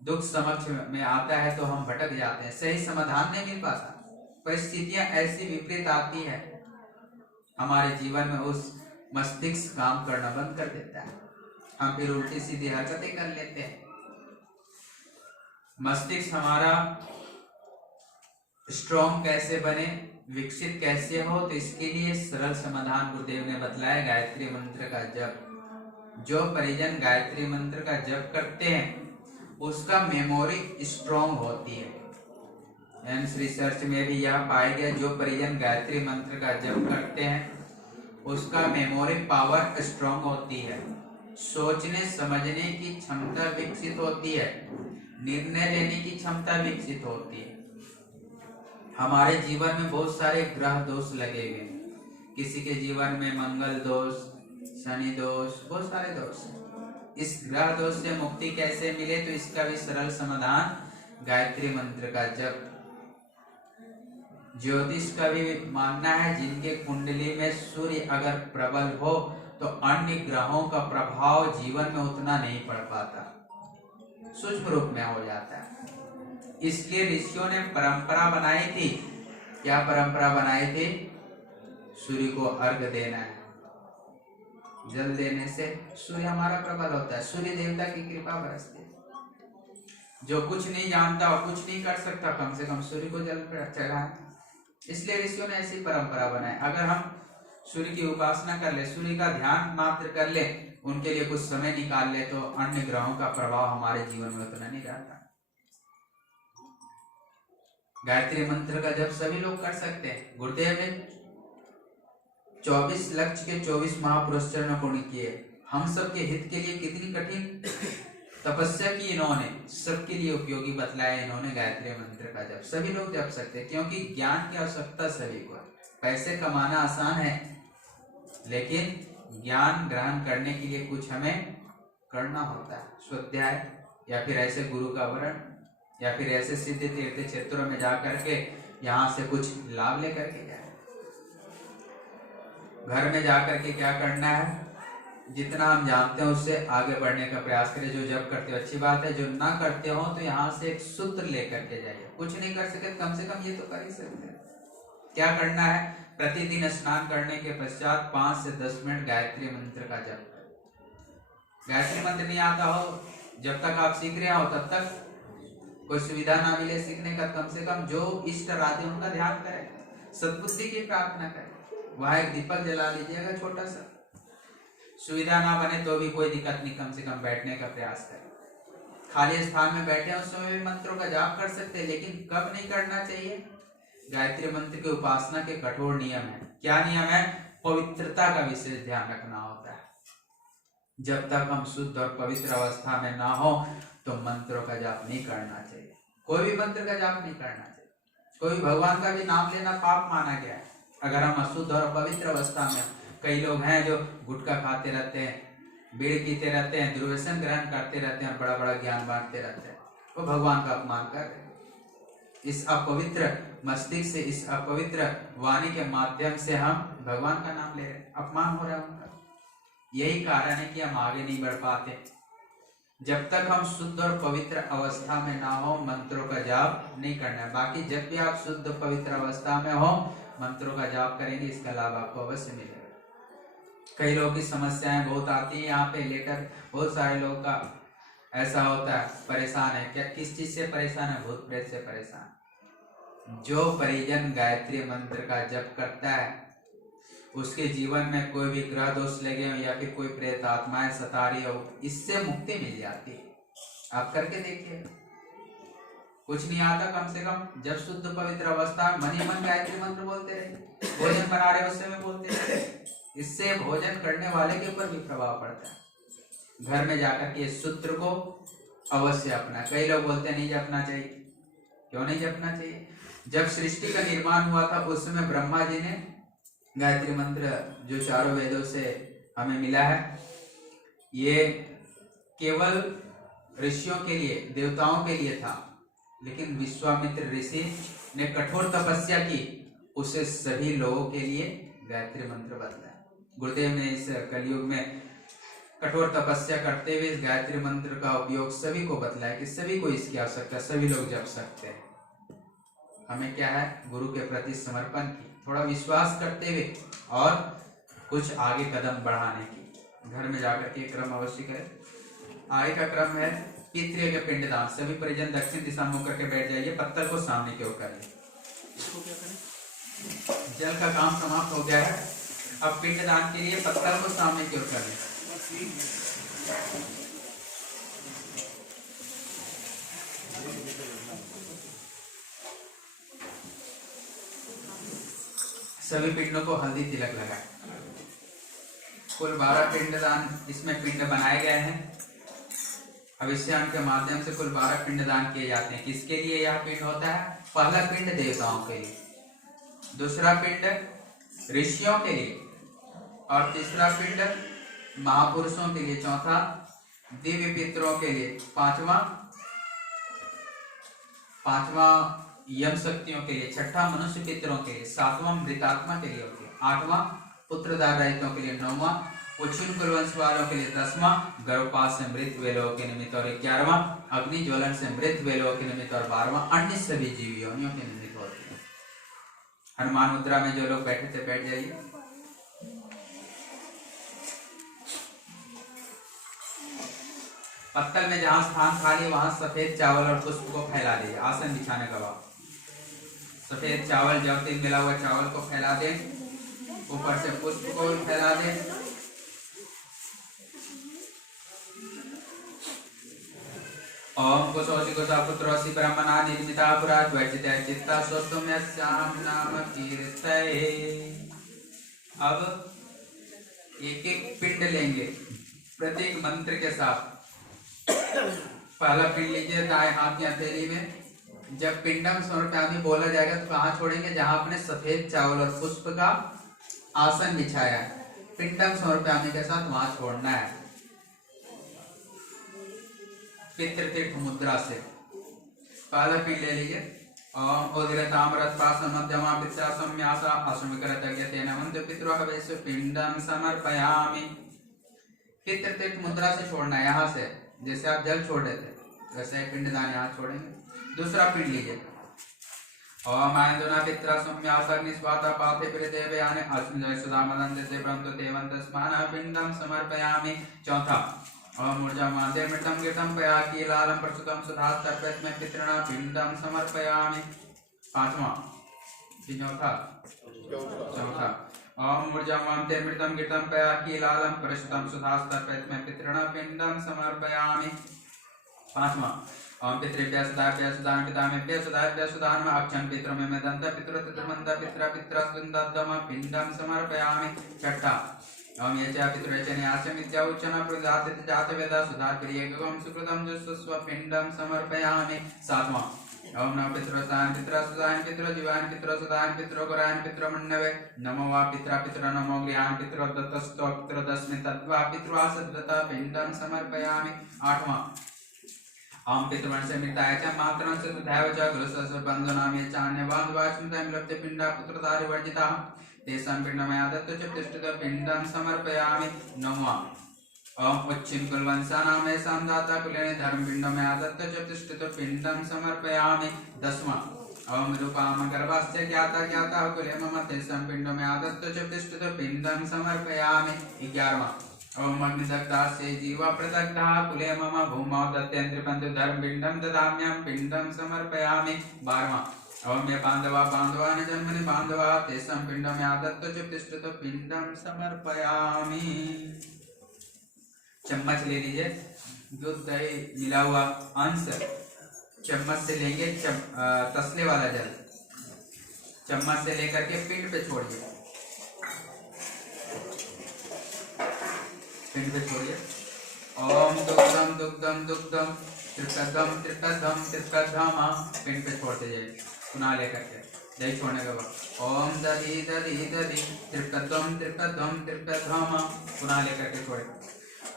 दुख समक्ष में आता है तो हम भटक जाते हैं, सही समाधान नहीं मिल पाता। परिस्थितियां ऐसी विपरीत आती है हमारे जीवन में, उस मस्तिष्क काम करना बंद कर देता है, हम फिर उल्टी सीधी हरकतें कर लेते हैं। मस्तिष्क हमारा स्ट्रॉन्ग कैसे बने, विकसित कैसे हो, तो इसके लिए सरल समाधान गुरुदेव ने बतलाया, गायत्री मंत्र का जप। जो परिजन गायत्री मंत्र का जप करते हैं उसका मेमोरी स्ट्रॉन्ग होती है। एम्स रिसर्च में भी यह पाया गया, जो परिजन गायत्री मंत्र का जप करते हैं उसका मेमोरी पावर स्ट्रॉन्ग होती है, सोचने समझने की क्षमता विकसित होती है, निर्णय लेने की क्षमता विकसित होती है। हमारे जीवन में बहुत सारे ग्रह दोष लगे हुए, किसी के जीवन में मंगल दोष, शनि दोष, बहुत सारे दोष हैं। इस ग्रह दोष से मुक्ति कैसे मिले, तो इसका भी सरल समाधान गायत्री मंत्र का जप। ज्योतिष का भी मानना है, जिनके कुंडली में सूर्य अगर प्रबल हो तो अन्य ग्रहों का प्रभाव जीवन में उतना नहीं पड़ पाता, सूक्ष्म रूप में हो जाता है। इसलिए ऋषियों ने परंपरा बनाई थी। क्या परंपरा बनाई थी? सूर्य को अर्घ देना है। जल देने से सूर्य हमारा प्रबल होता है, सूर्य देवता की कृपा बरसती है। जो कुछ नहीं जानता और कुछ नहीं कर सकता, कम से कम सूर्य को जल चढ़ाए। इसलिए ऋषियों ने ऐसी परंपरा बनाई। अगर हम सूर्य की उपासना कर ले, सूर्य का ध्यान मात्र कर ले, उनके लिए कुछ समय निकाल ले, तो अन्य ग्रहों का प्रभाव हमारे जीवन में उतना नहीं रहता। गायत्री मंत्र का जप सभी लोग कर सकते हैं। गुरुदेव ने 24 लक्ष्य के 24 महापुरुष चरण पूर्ण किए। हम सबके हित के लिए कितनी कठिन तपस्या की इन्होंने, सबके लिए उपयोगी बतलाया इन्होंने गायत्री मंत्र का जप सभी लोग जप सकते हैं, क्योंकि ज्ञान की आवश्यकता सभी को। पैसे कमाना आसान है, लेकिन ज्ञान ग्रहण करने के लिए कुछ हमें करना होता है। स्वाध्याय या फिर ऐसे गुरु का वरण या फिर ऐसे सिद्ध तीर्थ क्षेत्रों में जा करके यहाँ से कुछ लाभ लेकर के जाए। घर में जा करके क्या करना है, जितना हम जानते हैं उससे आगे बढ़ने का प्रयास करें। जो जब करते हो अच्छी बात है, जो ना करते हो तो यहाँ से एक सूत्र लेकर के जाइए। कुछ नहीं कर सके कम से कम ये तो कर ही सकते हैं। क्या करना है, प्रतिदिन स्नान करने के पश्चात 5 से 10 मिनट गायत्री मंत्र का जप करें। गायत्री मंत्र नहीं आता हो, जब तक आप सीख रहे हो तब तक कोई सुविधा ना मिले सीखने का, कम से कम जो इष्ट राधे उनका ध्यान करें, सद्बुद्धि की प्रार्थना करें। वहां एक दीपक जला लीजिएगा छोटा सा। सुविधा ना बने तो भी कोई दिक्कत नहीं, कम से कम बैठने का प्रयास करें। खाली स्थान में बैठे उस समय भी मंत्रों का जाप कर सकते हैं, लेकिन कब नहीं करना चाहिए। गायत्री मंत्र की उपासना के कठोर नियम है। क्या नियम है, पवित्रता का विशेष ध्यान रखना होता है। जब तक हम शुद्ध और पवित्र अवस्था में ना हो तो मंत्रों का जाप नहीं करना चाहिए। कोई भी मंत्र का जाप नहीं करना चाहिए। कोई भगवान का भी नाम लेना पाप माना गया है अगर हम अशुद्ध और पवित्र अवस्था में। कई लोग हैं जो गुटखा खाते रहते हैं, बीड़ी पीते रहते हैं, दुर्व्यसन ग्रहण करते रहते हैं और बड़ा बड़ा ज्ञान बांटते रहते हैं, वो भगवान का अपमान कर रहे हैं। इस अपवित्र मस्तिष्क से, इस अपवित्र वाणी के माध्यम से हम भगवान का नाम ले रहे हैं, अपमान हो रहा है उनका। यही कारण है कि हम आगे नहीं बढ़ पाते। जब तक हम शुद्ध और पवित्र अवस्था में ना हो मंत्रों का जाप नहीं करना है। बाकी जब भी आप शुद्ध पवित्र अवस्था में हो मंत्रों का जाप करेंगे, इसका लाभ आपको अवश्य मिलेगा। कई लोगों की समस्याएं बहुत आती है यहाँ पे लेकर, बहुत सारे लोगों का ऐसा होता है, परेशान है। क्या किस चीज से परेशान है, भूत प्रेत से परेशान। जो परिजन गायत्री मंत्र का जप करता है उसके जीवन में कोई भी ग्रह दोष लगे हो या फिर कोई प्रेत आत्माएं सता रही हो, इससे मुक्ति मिल जाती है। आप करके देखिए, कुछ नहीं आता। कम से कम जब शुद्ध पवित्र अवस्था मन ही मन गायत्री मंत्र बोलते रहे। भोजन बना रहे उस समय बोलते रहे, इससे भोजन करने वाले के ऊपर भी प्रभाव पड़ता है। घर में जाकर के इस सूत्र को अवश्य अपना। कई लोग बोलते नहीं जपना चाहिए। क्यों नहीं जपना चाहिए? जब सृष्टि का निर्माण हुआ था उस समय ब्रह्मा जी ने गायत्री मंत्र जो चारों वेदों से हमें मिला है, ये केवल ऋषियों के लिए, देवताओं के लिए था। लेकिन विश्वामित्र ऋषि ने कठोर तपस्या की, उसे सभी लोगों के लिए गायत्री मंत्र बदला। गुरुदेव ने इस कलयुग में कठोर तपस्या करते हुए इस गायत्री मंत्र का उपयोग सभी को बतलाया कि सभी को इसकी आवश्यकता, सभी लोग जप सकते हैं। हमें क्या है, गुरु के प्रति समर्पण की, थोड़ा विश्वास करते हुए और कुछ आगे कदम बढ़ाने की। घर में जाकर के क्रम अवश्य करें। आगे का क्रम है पितृ के पिंडदान। सभी परिजन दक्षिण दिशा मुख करके बैठ जाइए, पत्थर को सामने की ओर करिए। इसको क्या करें? जल का काम समाप्त हो गया है। अब पिंडदान के लिए पत्थर को सामने की ओर करिए। सभी पिंडों को हल्दी तिलक लगाए। कुल 12 पिंडदान इसमें पिंड बनाए गए हैं। अभिषेक के माध्यम से कुल 12 पिंडदान किए जाते हैं। किसके लिए यह पिंड होता है? पहला पिंड देवताओं के लिए, दूसरा पिंड ऋषियों के लिए और तीसरा पिंड महापुरुषों के लिए, चौथा दिव्य पितरों के लिए, पांचवा यम शक्तियों के लिए, छठा मनुष्य पितरों के लिए, सातवां मृतात्मा के लिए, आठवां पुत्रदार रहितों के लिए, नौवां उच्छिन्न कुलवंश वालों के लिए, 10वां गर्भपात से मृत हुए लोगों के निमित्त और 11वां अग्नि ज्वलन से मृत हुए लोगों के निमित्त और 12वां अन्य सभी जीव योनियों के निमित्त होते हैं। हनुमान मुद्रा में जो लोग बैठे थे बैठ जाइए। पत्तल में जहां स्थान खाली वहां सफेद चावल और पुष्प को फैला दीजिए। आसन बिछाने का बाद सफेद चावल, जब तक मिला हुआ चावल को फैला दें, ऊपर से पुष्प को भी फैला दें। ओम कुशोषि कुशा पुत्रोऽसि ब्रह्मणा निर्मिता पुरा त्वचिते चित्ता स्वत्वं यस्यां नाम कीर्तये। अब एक एक पिंड लेंगे प्रत्येक मंत्र के साथ। पहला पिंड लीजिए दाएं हाथ की हथेली में। जब पिंडम समर्पयामि बोला जाएगा तो कहाँ छोड़ेंगे? जहां आपने सफेद चावल और पुष्प का आसन बिछाया है, पिंडम समर्पयामि के साथ वहां छोड़ना है। पितृतीर्थ मुद्रा से पहला पिंड ले लीजिए। ओम उदरताम्रत्पासं मध्यमा पित्रा सम्यासा अश्वकरतज्ञतेन वन्दे पितृहवेषु पिंडम समर्पयामि। पितृतीर्थ मुद्रा से छोड़ना है, यहाँ से जैसे आप जल छोड़ रहे थे वैसे पिंडदान यहाँ छोड़ेंगे। दूसरा पिंड लीजिए। ओम आयंदुना पित्रा सम्यासाग्निस्वाता पाथे पितृदेवे यानि अस्मिन् सुधामदन्ते ब्रह्मतो देवं तस्मान् पिंडम समर्पयामि। चौथा ओम ऊर्जा मादे मृतम गितम पयाकी लालम प्रसुतम सुधात तर्पयत में पितृणा पिंडम समर्पयामि। पांचवा चौथा ओम ऊर्जा मादे मृतम गितम पयाकी लालम प्रसुतम सुधात तर्पयत में पितृणा पिंडम समर्पयामि। पांचवा ओम पितृभ्यः सदाभ्यः सुदान पितामहेभ्यः सदाभ्यः सुदान अक्षं पितरों में दंत पितरो तत्रमंत पितरा पितरा सुंदतम पिंडम समर्पयामि। छठा ओम ये च पितृवचने आसमित्या उच्चना प्रजाते जाते वेदा सुधार प्रियगम सुकृतम जुस्व पिंडम समर्पयामि। सातवां ओम नमः पितरो सुदान पितरा सुदान पितरो जीवान पितरो सुदान पितरो गुरान पितरो मन्नवे नमो वा पितरा पितरो नमो गृहान पितरो दत्तस्तो पितरो दस्मि तद्वा पितृवासद्दता पिंडम समर्पयामि। आठवां ओम पितृवंश मृताय च मातरं च तथैव च गृहस्य बन्धनामि च अन्यबान्धवास्मितां लब्धे पिण्डा पुत्रधारि वर्जिताः तेषां पिण्डमया दत्तो च तिष्ठितो पिण्डं समर्पयामि। नववां ओम उच्चिं कुलवंशानां येषां दाता कुलेन धर्मपिण्डमया दत्तो च तिष्ठितो पिण्डं समर्पयामि। दशवां ओम रूपां गर्भस्य ज्ञाता ज्ञाता कुले मम तेषां पिण्डमया दत्तो च तिष्ठितो पिण्डं समर्पयामि। 11वां ओम अग्निदग्धास्य जीवा प्रदग्धा कुले मम भूमौ दत्तेन्द्रपन्तु धर्मपिण्डं ददाम्यहं पिण्डं समर्पयामि। 12वां ओम ये बांधवा बांधवान जन्मनि बांधवा तेषां पिण्डमया दत्तो च तिष्ठितो पिण्डं समर्पयामि। चम्मच ले लीजिए, दूध दही मिला हुआ अंश चम्मच से लेंगे। तसले वाला जल चम्मच से लेकर के पिंड पे छोड़िए, पिंड पे छोड़िए। ओम दुग्धम दुग्धम दुग्धम त्रिकदम त्रिकदम त्रिकदम पिंड पे छोड़ते जाइए पुनः लेकर के। दही छोड़ने के बाद ओम दधि दधि दधि त्रिकदम त्रिकदम त्रिकदम पुनः लेकर के छोड़े।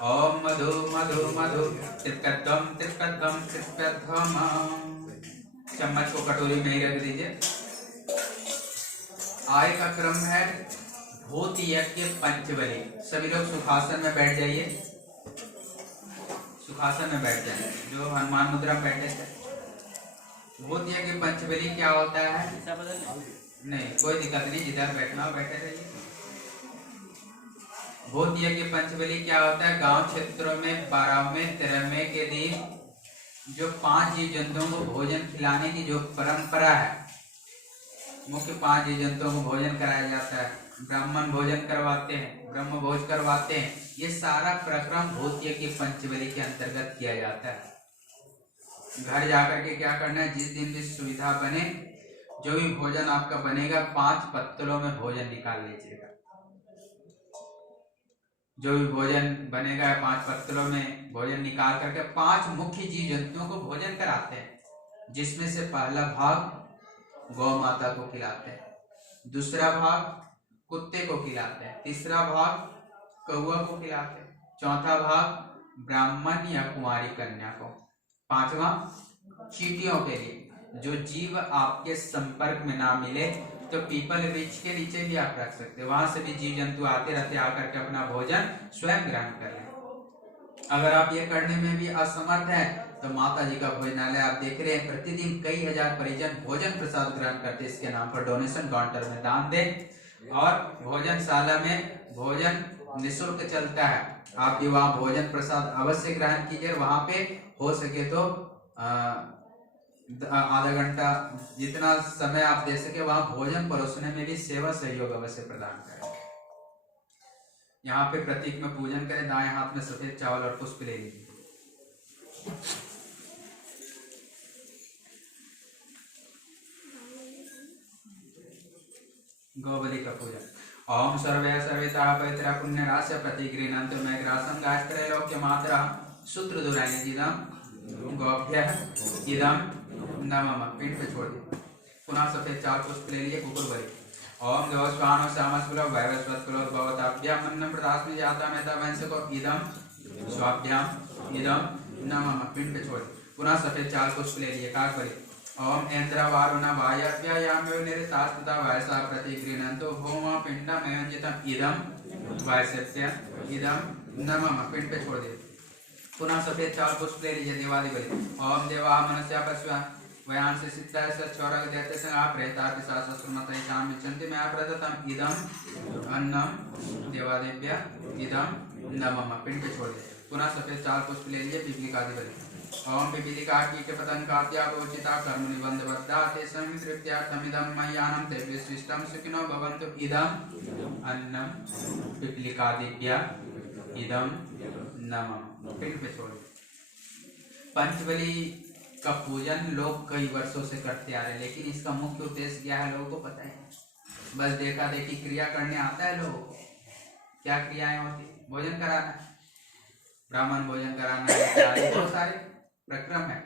ओम मधु मधु मधु त्रिकदम त्रिकदम त्रिकदम। चम्मच को कटोरी में ही रख दीजिए। आय का क्रम है भूत यज्ञ पंचबली। सभी लोग सुखासन में बैठ जाइए, सुखासन में बैठ जाइए जो हनुमान मुद्रा में बैठे थे। भूत यज्ञ पंचबली क्या होता है? नहीं कोई दिक्कत नहीं, जिधर बैठना हो बैठे रहिए। भूत यज्ञ पंचबली क्या होता है? गांव क्षेत्रों में 12वें 13वें के दिन जो 5 जीव जंतुओं को भोजन खिलाने की जो परंपरा है, मुख्य 5 जीव जंतुओं को भोजन कराया जाता है, ब्राह्मण भोजन करवाते हैं, ब्रह्म भोज करवाते हैं, ये सारा प्रक्रम भूत यज्ञ पंचबली के अंतर्गत किया जाता है। घर जाकर के क्या करना है, जिस दिन भी सुविधा बने जो भी भोजन आपका बनेगा 5 पत्तलों में भोजन निकाल लीजिएगा। जो भी भोजन बनेगा 5 पत्तलों में भोजन निकाल करके 5 मुख्य जीव जंतुओं को भोजन कराते हैं, जिसमें से पहला भाग गौ माता को खिलाते हैं, दूसरा भाग कुत्ते को खिलाते हैं, तीसरा भाग कौवा को खिलाते हैं, चौथा भाग ब्राह्मण या कुंवारी कन्या को, 5वां चींटियों के लिए। जो जीव आपके संपर्क में ना मिले तो पीपल वृक्ष के नीचे भी आप रख सकते हैं, वहां से भी जीव जंतु आते रहते, आकर के अपना भोजन स्वयं ग्रहण कर लें। अगर आप ये करने में भी असमर्थ हैं तो माता जी का भोजनालय आप देख रहे हैं, प्रतिदिन कई हजार परिजन भोजन प्रसाद ग्रहण करते हैं। इसके नाम पर डोनेशन काउंटर में दान दें और भोजनशाला में भोजन निःशुल्क चलता है, आप भी वहाँ भोजन प्रसाद अवश्य ग्रहण कीजिए। वहां पे हो सके तो आधा घंटा जितना समय आप दे सके वहां भोजन परोसने में भी सेवा सहयोग अवश्य प्रदान करें। यहाँ पे प्रतीक में पूजन करें, दाएं हाथ में सफेद चावल और पुष्प ले लीजिए। गौबली का पूजन। ओम सर्वे सर्वेता पवित्रा पुण्य रास्य प्रतिगृह्णन्तु मे ग्रासं गायत्रैलोक्य मात्रा सूत्रधुरानिजिदं गौभ्यः इदं नमः। पिंड पे छोड़ दिया। पुनः सफेद 4 पुष्प ले लिए कुकुर बलि। ओम देवस्वानो श्यामस्कुलो वैवस्वत्कुलो भवताभ्याम अन्नं प्रदास्मि जाता में तवंश को इदं स्वाभ्याम इदं नमः। पिंड पे छोड़ दिया। पुनः सफेद 4 पुष्प ले लिए काक बलि। ओम इंद्र वारुण वायव्यायामेव निरतास्तुता वायसा प्रतिगृह्णन्तु होम पिंडमयोजितम् इदं वायसस्य इदं नमः। पिंड पे छोड़ दिया। पुनः सफेद 4 पुष्प ले लीजिए देवादि बलि। ओम देवा मनुष्य पशु वयांश सिद्धाय सचौरग दैत्य संगा प्रेता पिशाच सुमतै शाम मिच्छन्ति मया प्रदत्तम् इदं अन्नम देवादिभ्य इदं नमः। पिंड पे छोड़ दिया। पुनः सफेद 4 पुष्प ले लीजिए पिपलिकादि बलि। ओम पिपलिका कीट पतंगात्यागोचिता कर्म निबंधबद्धा ते संतृप्त्यार्थमिदं मय्यानं ते विशिष्टं सुखिनो भवन्तु इदं अन्नम पिपलिकादिभ्य इदं नमः। पिंड पे छोड़। पंचबली का पूजन लोग कई वर्षों से करते आ रहे हैं, लेकिन इसका मुख्य उद्देश्य क्या है लोगों को पता है? बस देखा देखी क्रिया करने आता है लोगों को। क्या क्रियाएं होती? भोजन कराना, ब्राह्मण भोजन कराना, बहुत सारे प्रक्रम है।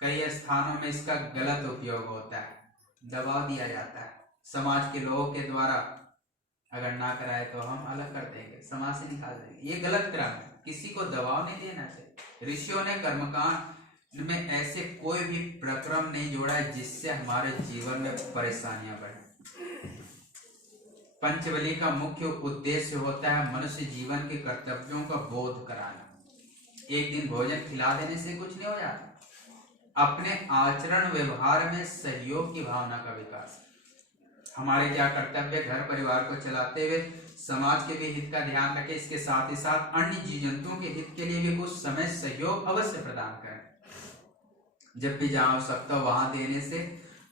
कई स्थानों में इसका गलत उपयोग होता है, दबाव दिया जाता है समाज के लोगों के द्वारा। अगर ना कराए तो हम अलग कर देंगे, समाज से निकाल देंगे। ये गलत क्रम है, किसी को दबाव नहीं देना चाहिए। ऋषियों ने कर्मकांड में ऐसे कोई भी प्रक्रम नहीं जोड़ा है जिससे हमारे जीवन में परेशानियां बढ़े। पंचबली का मुख्य उद्देश्य होता है मनुष्य जीवन के कर्तव्यों का बोध कराना। एक दिन भोजन खिला देने से कुछ नहीं हो जाता। अपने आचरण व्यवहार में सहयोग की भावना का विकास। हमारे क्या कर्तव्य? घर परिवार को चलाते हुए समाज के भी हित का ध्यान रखें, इसके साथ ही साथ अन्य जीव जंतुओं के हित के लिए भी कुछ समय सहयोग अवश्य प्रदान करें। जब भी जहाँ आवश्यकता हो वहां देने से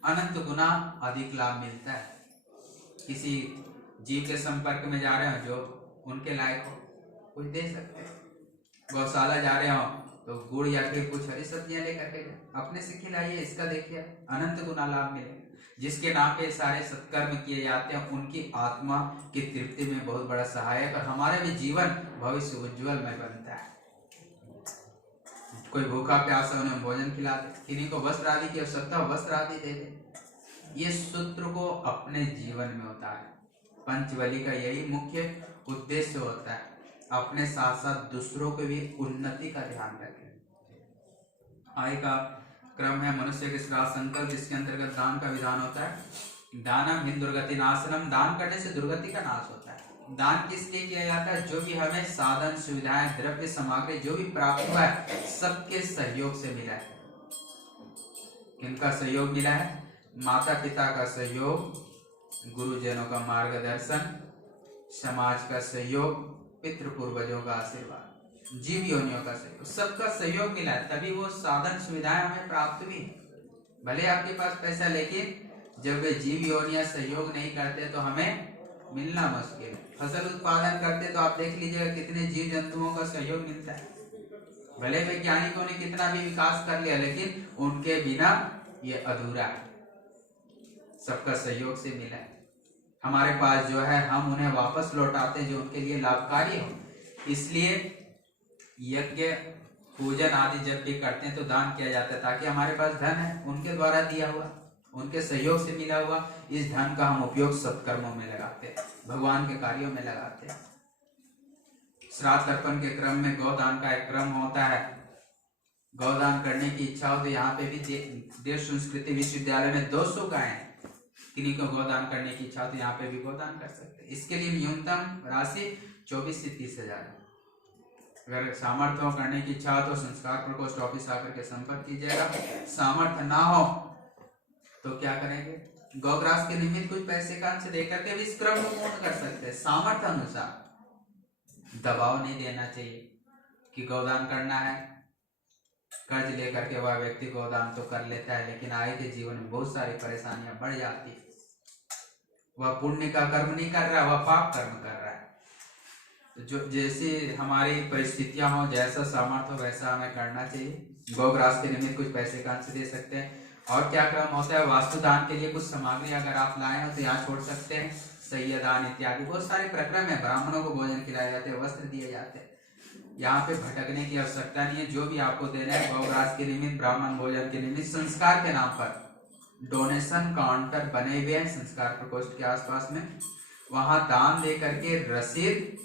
अनंत गुना अधिक लाभ मिलता है। किसी जीव के संपर्क में जा रहे हो जो उनके लायक हो, कुछ दे सकते हैं। गौशाला जा रहे हो तो गुड़ या फिर कुछ हरी सब्जियां लेकर के अपने से खिलाइए, इसका देखिए अनंत गुना लाभ मिले। जिसके नाम पे सारे सत्कर्म किए जाते हैं उनकी आत्मा की तृप्ति में बहुत बड़ा सहायक, और हमारे भी जीवन भविष्य उज्जवल में बनता है। कोई भूखा प्यासा उन्हें भोजन खिला दे, किन्हीं को वस्त्र आदि की आवश्यकता हो वस्त्र आदि दे दे। ये सूत्र को अपने जीवन में उतारे। पंचबली का यही मुख्य उद्देश्य होता है, अपने साथ साथ दूसरों के भी उन्नति का ध्यान रखें। आय का क्रम है मनुष्य के श्राद्ध संकल्प, जिसके अंतर्गत दान का विधान होता है। दानम हिन दुर्गति नाशनम, दान करने से दुर्गति का नाश होता है। दान किस लिए किया जाता है? जो भी हमें साधन सुविधाएं द्रव्य सामग्री जो भी प्राप्त हुआ है सबके सहयोग से मिला है। किनका सहयोग मिला है? माता पिता का सहयोग, गुरुजनों का मार्गदर्शन, समाज का सहयोग, पितृ पूर्वजों का आशीर्वाद, जीव योनियों का सहयोग, सबका सहयोग मिला है, तभी वो साधन सुविधाएं हमें प्राप्त हुई। भले आपके पास पैसा, लेकिन जब वे जीव योनियां सहयोग नहीं करते तो हमें मिलना मुश्किल है। फसल उत्पादन करते तो आप देख लीजिएगा कितने जीव जंतुओं का सहयोग मिलता है। भले वैज्ञानिकों ने कितना भी विकास कर लिया, लेकिन उनके बिना ये अधूरा है। सबका सहयोग से मिला है। हमारे पास जो है हम उन्हें वापस लौटाते हैं जो उनके लिए लाभकारी हो। इसलिए यज्ञ पूजन आदि जब भी करते हैं तो दान किया जाता है, ताकि हमारे पास धन है उनके द्वारा दिया हुआ, उनके सहयोग से मिला हुआ, इस धन का हम उपयोग सत्कर्मों में लगाते हैं, भगवान के कार्यों में लगाते हैं। श्राद्ध तर्पण के क्रम में गौदान का एक क्रम होता है। गौदान करने की इच्छा हो तो यहाँ पे भी देश संस्कृति विश्वविद्यालय में 200 गायें हैं। किन्हीं को गौदान करने की इच्छा हो तो यहाँ पे भी गौदान कर सकते हैं। इसके लिए न्यूनतम राशि 24 से 30 हजार। अगर सामर्थ्य हो करने की इच्छा हो तो संस्कार प्रकोष्ठ ऑफिस आकर के संपर्क कीजिएगा। सामर्थ्य ना हो तो क्या करेंगे? गौग्रास के निमित्त कुछ पैसे का अंश देकर के भी इस क्रम को पूर्ण कर सकते हैं। सामर्थ्य अनुसार दबाव नहीं देना चाहिए कि गौदान करना है। कर्ज लेकर के वह व्यक्ति गौदान तो कर लेता है, लेकिन आगे के जीवन में बहुत सारी परेशानियां बढ़ जाती है। वह पुण्य का कर्म नहीं कर रहा, वह पाप कर्म कर रहा है। तो जो जैसी हमारी परिस्थितियां हो, जैसा सामर्थ्य हो वैसा हमें करना चाहिए। गौग्रास के निमित्त कुछ पैसे का अंश दे सकते हैं। और क्या क्रम होता है? वास्तुदान के लिए कुछ सामग्री अगर आप लाए हो तो यहाँ छोड़ सकते हैं। सह्य दान इत्यादि बहुत सारे प्रक्रम है। ब्राह्मणों को भोजन खिलाए जाते हैं, वस्त्र दिए जाते हैं। यहाँ पे भटकने की आवश्यकता नहीं है। जो भी आपको देना है गौग्रास के निमित्त, ब्राह्मण भोजन के निमित्त, संस्कार के नाम पर डोनेशन काउंटर बने हुए हैं संस्कार प्रकोष्ठ के आसपास में, वहां दान दे करके रसीद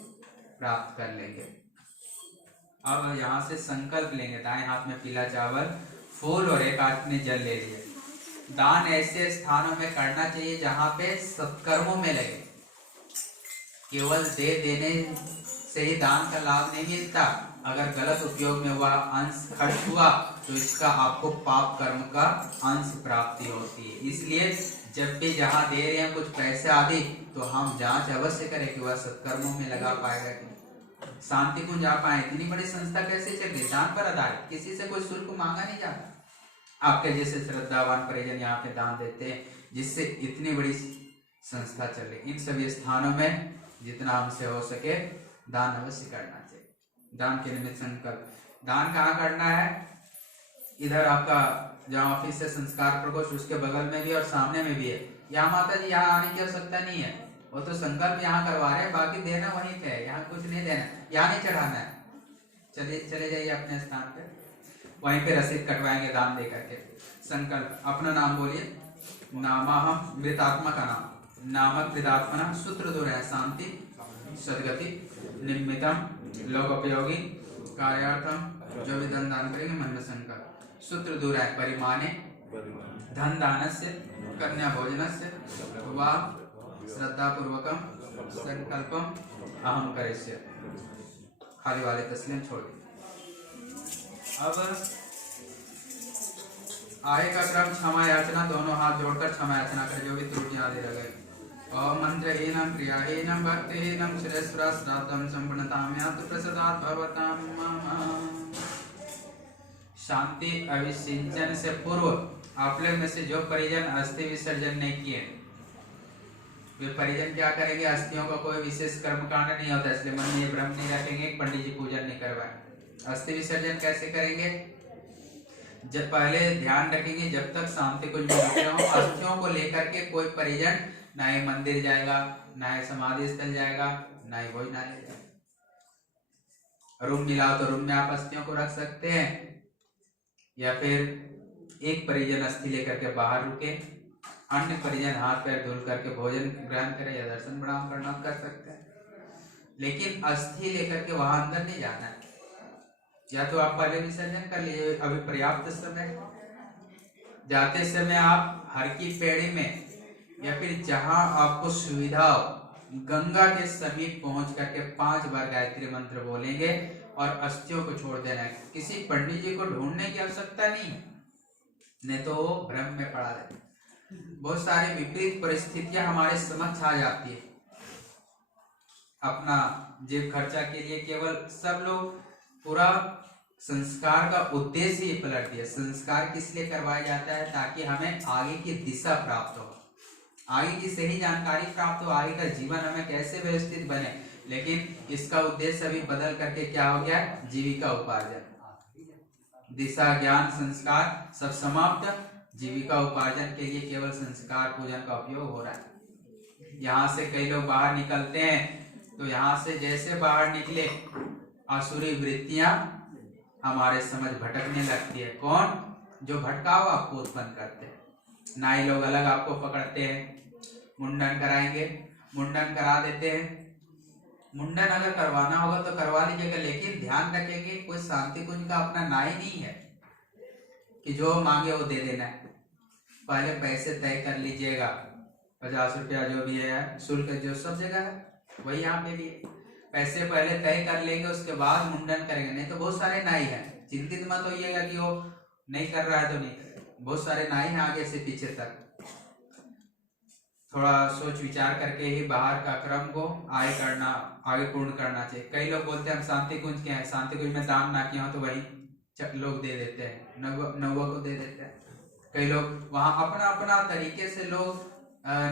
प्राप्त कर लेंगे। अब यहाँ से संकल्प लेंगे। दाएं हाथ में पीला चावल, फूल और एक हाथ में जल ले लिए। दान ऐसे स्थानों में करना चाहिए जहां पे सत्कर्मों में लगे। केवल दे देने से ही दान का लाभ नहीं मिलता। अगर गलत उपयोग में हुआ, अंश खर्च हुआ, तो इसका आपको पाप कर्म का अंश प्राप्ति होती है। इसलिए जब भी जहां दे रहे हैं कुछ पैसे आदि, तो हम जांच अवश्य करें कि वह सत्कर्मों में लगा पाएगा कि शांति कुंज आ पाए। इतनी बड़ी संस्था कैसे चल रही? दान पर आधारित, किसी से कोई शुल्क मांगा नहीं जाता। आपके जैसे श्रद्धावान परिजन यहाँ पे दान देते हैं, जिससे इतनी बड़ी संस्था चल रही। इन सभी स्थानों में जितना हमसे हो सके दान अवश्य करना चाहिए। दान के निमित्त संकल्प। दान कहाँ करना है? इधर आपका जहाँ ऑफिस है संस्कार प्रकोष्ठ, उसके बगल में भी और सामने में भी है। यहाँ माता जी यहाँ आने की आवश्यकता नहीं है, वो तो संकल्प यहाँ करवा रहे हैं, बाकी देना वहीं पे है। यहाँ कुछ नहीं देना, यहाँ नहीं चढ़ाना है। चले जाइए अपने स्थान पे, वहीं पे रसीद कटवाएंगे दान दे करके। संकल्प, अपना नाम बोलिए। नामाहम, मृतात्मा का नाम। नामक मृतात्मना सूत्र दूर है, शांति सदगति निमित्तम लोकोपयोगी कार्यार्थम। जो भी धन दान करेंगे मन में संकल्प। सूत्र दूर है, परिमाणे धन दानस्य कन्या भोजनस्य वा श्रद्धा पूर्वकम संकल्पम अहम करिष्ये। खाली वाले तस्लीम छोड़ दी। अब आगे का क्रम क्षमा याचना, दोनों हाथ जोड़कर क्षमा याचना कर, जो भी त्रुटियां आदि रह गई। ओम मंत्रहीनम क्रियाहीनम भक्तिहीनम श्रेष्ठा श्राद्धम संपूर्णताम्यात् प्रसादात् भवतां मम। शांति अभिषेचन से पूर्व आप लोग में से जो परिजन अस्थि विसर्जन नहीं किए, वे परिजन क्या करेंगे? अस्थियों का कोई विशेष कर्मकांड नहीं होता, इसलिए मन में ये भ्रम नहीं रखेंगे, पंडित जी पूजन नहीं करवाए। अस्थि विसर्जन कैसे करेंगे? जब पहले ध्यान रखेंगे, जब तक शांति कुछ अस्थियों को लेकर के कोई परिजन ना ही मंदिर जाएगा, ना ही समाधि स्थल जाएगा, ना ही भोजनालय जाएगा। रूम मिला तो रूम में आप अस्थियों को रख सकते हैं, या फिर एक परिजन अस्थि लेकर के बाहर रुके, अन्य परिजन हाथ पैर धुल करके भोजन ग्रहण करे या दर्शन प्रणाम कर सकते हैं। लेकिन अस्थि लेकर के वहां अंदर नहीं जाना है। या तो आप पहले विसर्जन कर लीजिए, अभी पर्याप्त समय। जाते समय आप हर की पेड़ी में या फिर जहां आपको सुविधा हो, गंगा के समीप पहुंच करके 5 बार गायत्री मंत्र बोलेंगे और अस्थियों को छोड़ देना है। किसी पंडित जी को ढूंढने की आवश्यकता नहीं तो वो भ्रम में पड़ा रहे। बहुत सारी विपरीत परिस्थितियां हमारे समक्ष आ जाती है। अपना जेब खर्चा के लिए केवल सब लोग पूरा संस्कार का उद्देश्य ही पलट दिया। संस्कार किस लिए करवाया जाता है? ताकि हमें आगे की दिशा प्राप्त हो, आगे की सही जानकारी प्राप्त हो, आगे का जीवन हमें कैसे व्यवस्थित बने। लेकिन इसका उद्देश्य अभी बदल करके क्या हो गया? जीविका उपार्जन। दिशा ज्ञान संस्कार सब समाप्त। जीविका उपार्जन के लिए केवल संस्कार पूजन का उपयोग हो रहा है। यहाँ से कई लोग बाहर निकलते हैं, तो यहाँ से जैसे बाहर निकले आसुरी वृत्तियां हमारे समझ भटकने लगती है। कौन? जो भटकाव आपको उत्पन्न करते हैं। नाई लोग अलग आपको पकड़ते हैं, मुंडन कराएंगे, मुंडन करा देते हैं। मुंडन अगर करवाना होगा तो करवा लीजिएगा, लेकिन ध्यान रखेंगे कोई शांति कुंज का अपना नाई नहीं है कि जो मांगे वो दे देना है। पहले पैसे तय कर लीजिएगा, 50 रुपया जो भी है शुल्क, जो सब जगह है वही यहाँ पे भी है। पैसे पहले तय कर लेंगे, उसके बाद मुंडन करेंगे। नहीं तो बहुत सारे नाई हैं, चिंतित मत होइएगा कि वो नहीं कर रहा है तो नहीं करेगा। बहुत सारे नाई हैं आगे से पीछे तक। थोड़ा सोच विचार करके ही बाहर का क्रम को आगे पूर्ण करना चाहिए। कई लोग बोलते हैं हम शांति कुंज के हैं, शांति कुंज में दान ना किया हो तो वही लोग दे देते हैं, नौवा को दे देते हैं। कई लोग वहां अपना अपना तरीके से लोग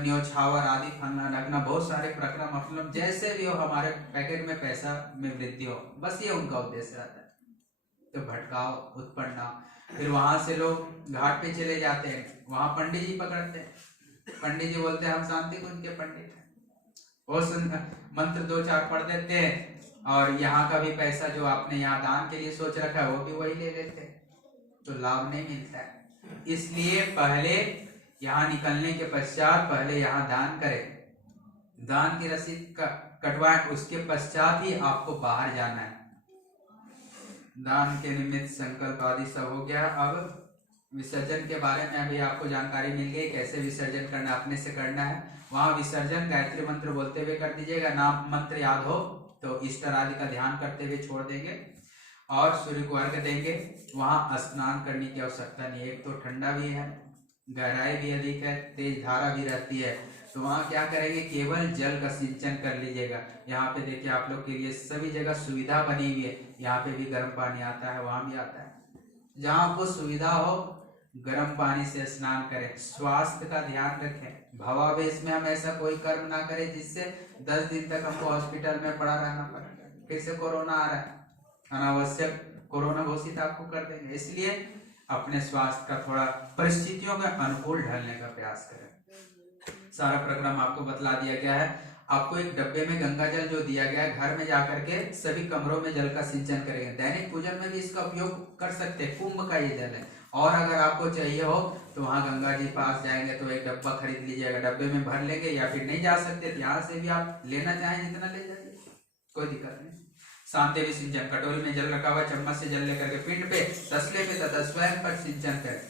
न्योछावर आदि फलना ढकना, बहुत सारे प्रक्रम मतलब जैसे भी हो, हमारे पैकेट में पैसा में वृद्धि हो, बस ये उनका उद्देश्य रहता है। तो भटकाव उत्पन्न ना हो। फिर वहां से लोग घाट पे चले जाते हैं, वहां पंडित जी पकड़ते हैं। पंडित जी बोलते हैं हम शांति कुंज के पंडित हैं, वो मंत्र 2-4 पढ़ देते हैं और यहाँ का भी पैसा जो आपने यहाँ दान के लिए सोच रखा है वो भी वही ले लेते हैं, तो लाभ नहीं मिलता है। इसलिए पहले यहाँ निकलने के पश्चात पहले यहाँ दान करें, दान की रसीद कटवाएं, उसके पश्चात ही आपको बाहर जाना है। दान के निमित्त संकल्प आदि सब हो गया। अब विसर्जन के बारे में अभी आपको जानकारी मिल गई, कैसे विसर्जन करना, अपने से करना है। वहां विसर्जन गायत्री मंत्र बोलते हुए कर दीजिएगा, नाम मंत्र याद हो तो ईश्वर आदि का ध्यान करते हुए छोड़ देंगे और सूर्य को अर्घ देंगे। वहां स्नान करने की आवश्यकता नहीं है, एक तो ठंडा भी है, गहराई भी अधिक है, तेज धारा भी रहती है, तो वहां क्या करेंगे, केवल जल का सिंचन कर लीजिएगा। यहाँ पे देखिए आप लोग के लिए सभी जगह सुविधा बनी हुई है, यहाँ पे भी गर्म पानी आता है, वहां भी आता है। जहाँ आपको सुविधा हो गर्म पानी से स्नान करें, स्वास्थ्य का ध्यान रखें। भावावेश में हम ऐसा कोई कर्म ना करें जिससे 10 दिन तक हमको हॉस्पिटल में पड़ा रहना पड़ेगा, फिर से कोरोना आ रहा है, अनावश्यक कोरोना घोषित आपको कर देंगे। इसलिए अपने स्वास्थ्य का थोड़ा परिस्थितियों के अनुकूल ढलने का प्रयास करें। सारा प्रोग्राम आपको बतला दिया गया है। आपको एक डब्बे में गंगा जल जो दिया गया है, घर में जाकर के सभी कमरों में जल का सिंचन करेंगे। दैनिक पूजन में भी इसका उपयोग कर सकते हैं, कुंभ का ये जल है। और अगर आपको चाहिए हो तो वहाँ गंगा जी पास जाएंगे तो एक डब्बा खरीद लीजिएगा, डब्बे में भर लेंगे, या फिर नहीं जा सकते तो यहाँ से भी आप लेना चाहें जितना ले जाइए, कोई दिक्कत नहीं। शांति भी सिंचन, कटोरी में जल रखा हुआ, चम्मच से जल लेकर के पिंड पे, तसले पे तथा स्वयं पर सिंचन करें।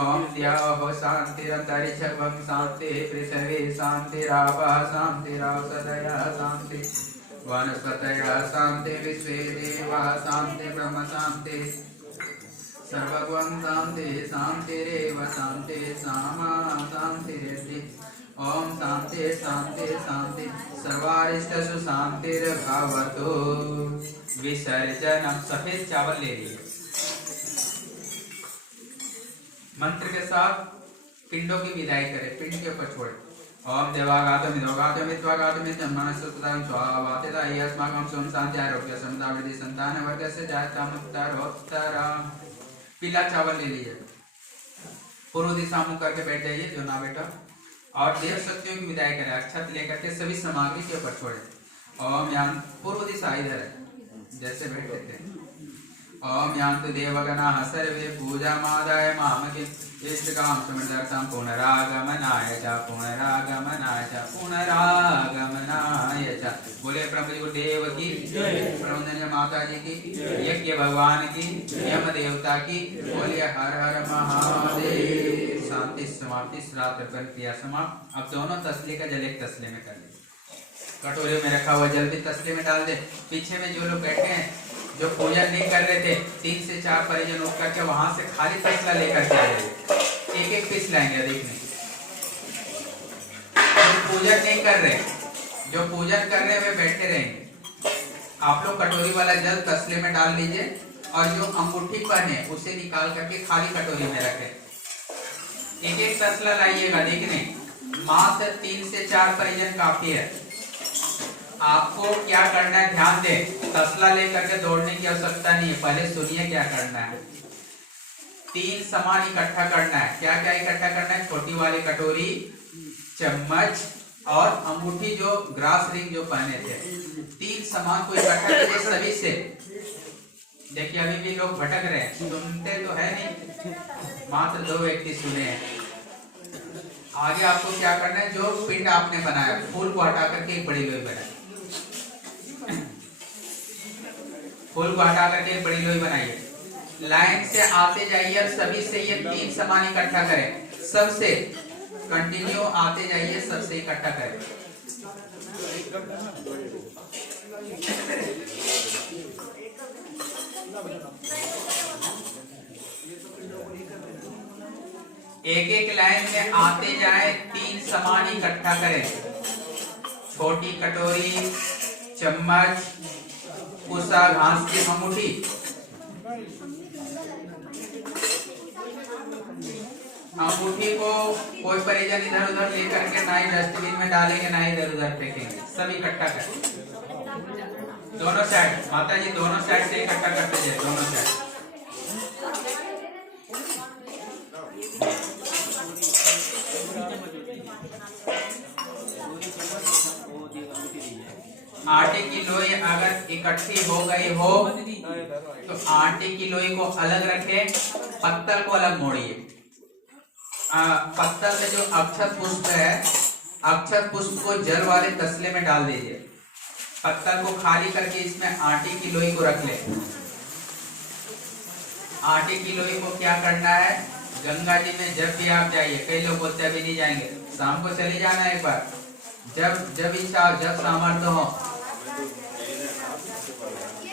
ओम द्यावः शान्तिरन्तरिक्षं शान्तिः पृथिवी शान्तिरापः शान्तिरौषधयः शान्तिः वनस्पतयः शान्तिः विश्वे देवाः शान्तिः ब्रह्म शान्तिः सर्वगुण शान्तिः शान्तिरेव शान्तिः सामा शान्तिरेति। ओम शान्ति शान्ति शान्ति सर्वारिष्टसु शान्तिर्भवतु। विसर्जन। अब सफेद चावल ले लीजिए, मंत्र के साथ पिंडों की विदाई करें, पिंड के ऊपर छोड़े। ओम देवागातम इदोगातम इत्वागातम इत्तम मनस्सुतां स्वावातिता यस्माकं सोम शांति आरोग्य समता वृद्धि संतान वर्गस्य जायताम उत्तरोत्तरम्। पीला चावल ले लीजिए, पूर्व दिशा मुख करके बैठ जाइए जो ना बेटा, और देव शक्तियों की विदाई करें। अक्षत लेकर के सभी सामग्री के ऊपर छोड़े। ओम यान, पूर्व दिशा इधर है जैसे बैठे थे। ओम यान्तु देवगणाः सर्वे पूजामादाय मामके इष्टकाम समर्थार्थं पुनरागमनाय च पुनरागमनाय च पुनरागमनाय च। बोले प्रभु देव की, प्रबंधन माता जी की, यज्ञ भगवान की, यम देवता की, बोलिए हर हर महादेव। शांति समाप्ति, श्राद्ध तर्पण क्रिया समाप्त। अब दोनों तसले का जल एक तसले में कर ले, कटोरे में रखा हुआ जल भी तसले में डाल दे। पीछे में जो लोग बैठे हैं जो पूजन नहीं कर रहे थे, 3 से 4 परिजन उठ करके वहां से खाली तसला लेकर के आ जाएंगे, एक एक पीस लाएंगे। देखने जो पूजन नहीं कर रहे, जो पूजन कर रहे वे बैठे रहेंगे। आप लोग कटोरी वाला जल तसले में डाल लीजिए और जो अंगूठी पहने उसे निकाल करके खाली कटोरी में रखें। एक एक तसला लाइएगा। देखने मात्र 3 से 4 परिजन काफी है। आपको क्या करना है, ध्यान दें, तसला लेकर के दौड़ने की आवश्यकता नहीं है। पहले सुनिए क्या करना है। 3 सामान इकट्ठा करना है। क्या क्या इकट्ठा करना है? छोटी वाली कटोरी, चम्मच और अंगूठी जो ग्रास रिंग जो पहने थे, 3 सामान को इकट्ठा कीजिए सभी से। देखिए अभी भी लोग भटक रहे हैं, सुनते तो है नहीं, मात्र 2 व्यक्ति सुने हैं। आगे आपको क्या करना है, जो पिंड आपने बनाया फूल को हटा करके एक बड़ी लोई बनाए, फूल को हटा करके एक बड़ी लोई बनाइए। लाइन से आते जाइए और सभी से ये 3 सामान इकट्ठा करें। सबसे कंटिन्यू आते जाइए, सबसे इकट्ठा करें। एक एक लाइन में आते जाए, 3 सामान इकट्ठा करें। छोटी कटोरी, चम्मच, कुसा, घास की अंगूठी। अंगूठी को कोई परिजन इधर उधर लेकर के ना ही डस्टबिन में डालेंगे ना इधर उधर फेंकेंगे, सब इकट्ठा करें। दोनों साइड, माता जी दोनों साइड से इकट्ठा करते जाए, दोनों साइड। आटे की लोई अगर इकट्ठी हो गई हो तो आटे की लोई को अलग रखें, पत्तल को अलग मोड़िए। पत्तल में जो अक्षत पुष्प है, अक्षत पुष्प को जल वाले तसले में डाल दीजिए। पत्तल को खाली करके इसमें आटे की लोई को रख ले। आटे की लोई को क्या करना है, गंगा जी में जब भी आप जाइए, कई लोग बोलते अभी नहीं जाएंगे, शाम को चले जाना एक बार, जब इच्छा हो, जब सामर्थ्य हो,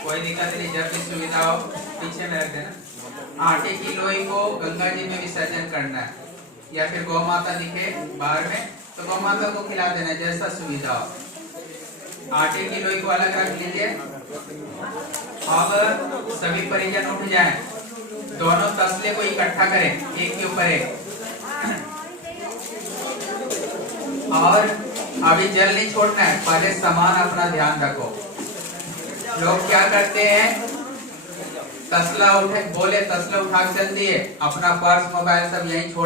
कोई दिक्कत नहीं, जब भी सुविधा हो पीछे में रख देना। आटे की लोई को गंगा जी में विसर्जन करना है, या फिर गौ माता दिखे बाहर में तो गौ माता को खिला देना, जैसा सुविधा हो। आटे की लोई को अलग रख लीजिए। अब सभी परिजन उठ जाएं, दोनों तसले को इकट्ठा करें एक के ऊपर एक, और अभी जल नहीं छोड़ना है, पहले सामान अपना ध्यान रखो। लोग क्या करते हैं, तसला उठे, बोले तसला उठा के चल दिए, अपना पर्स मोबाइल सब यहीं छोड़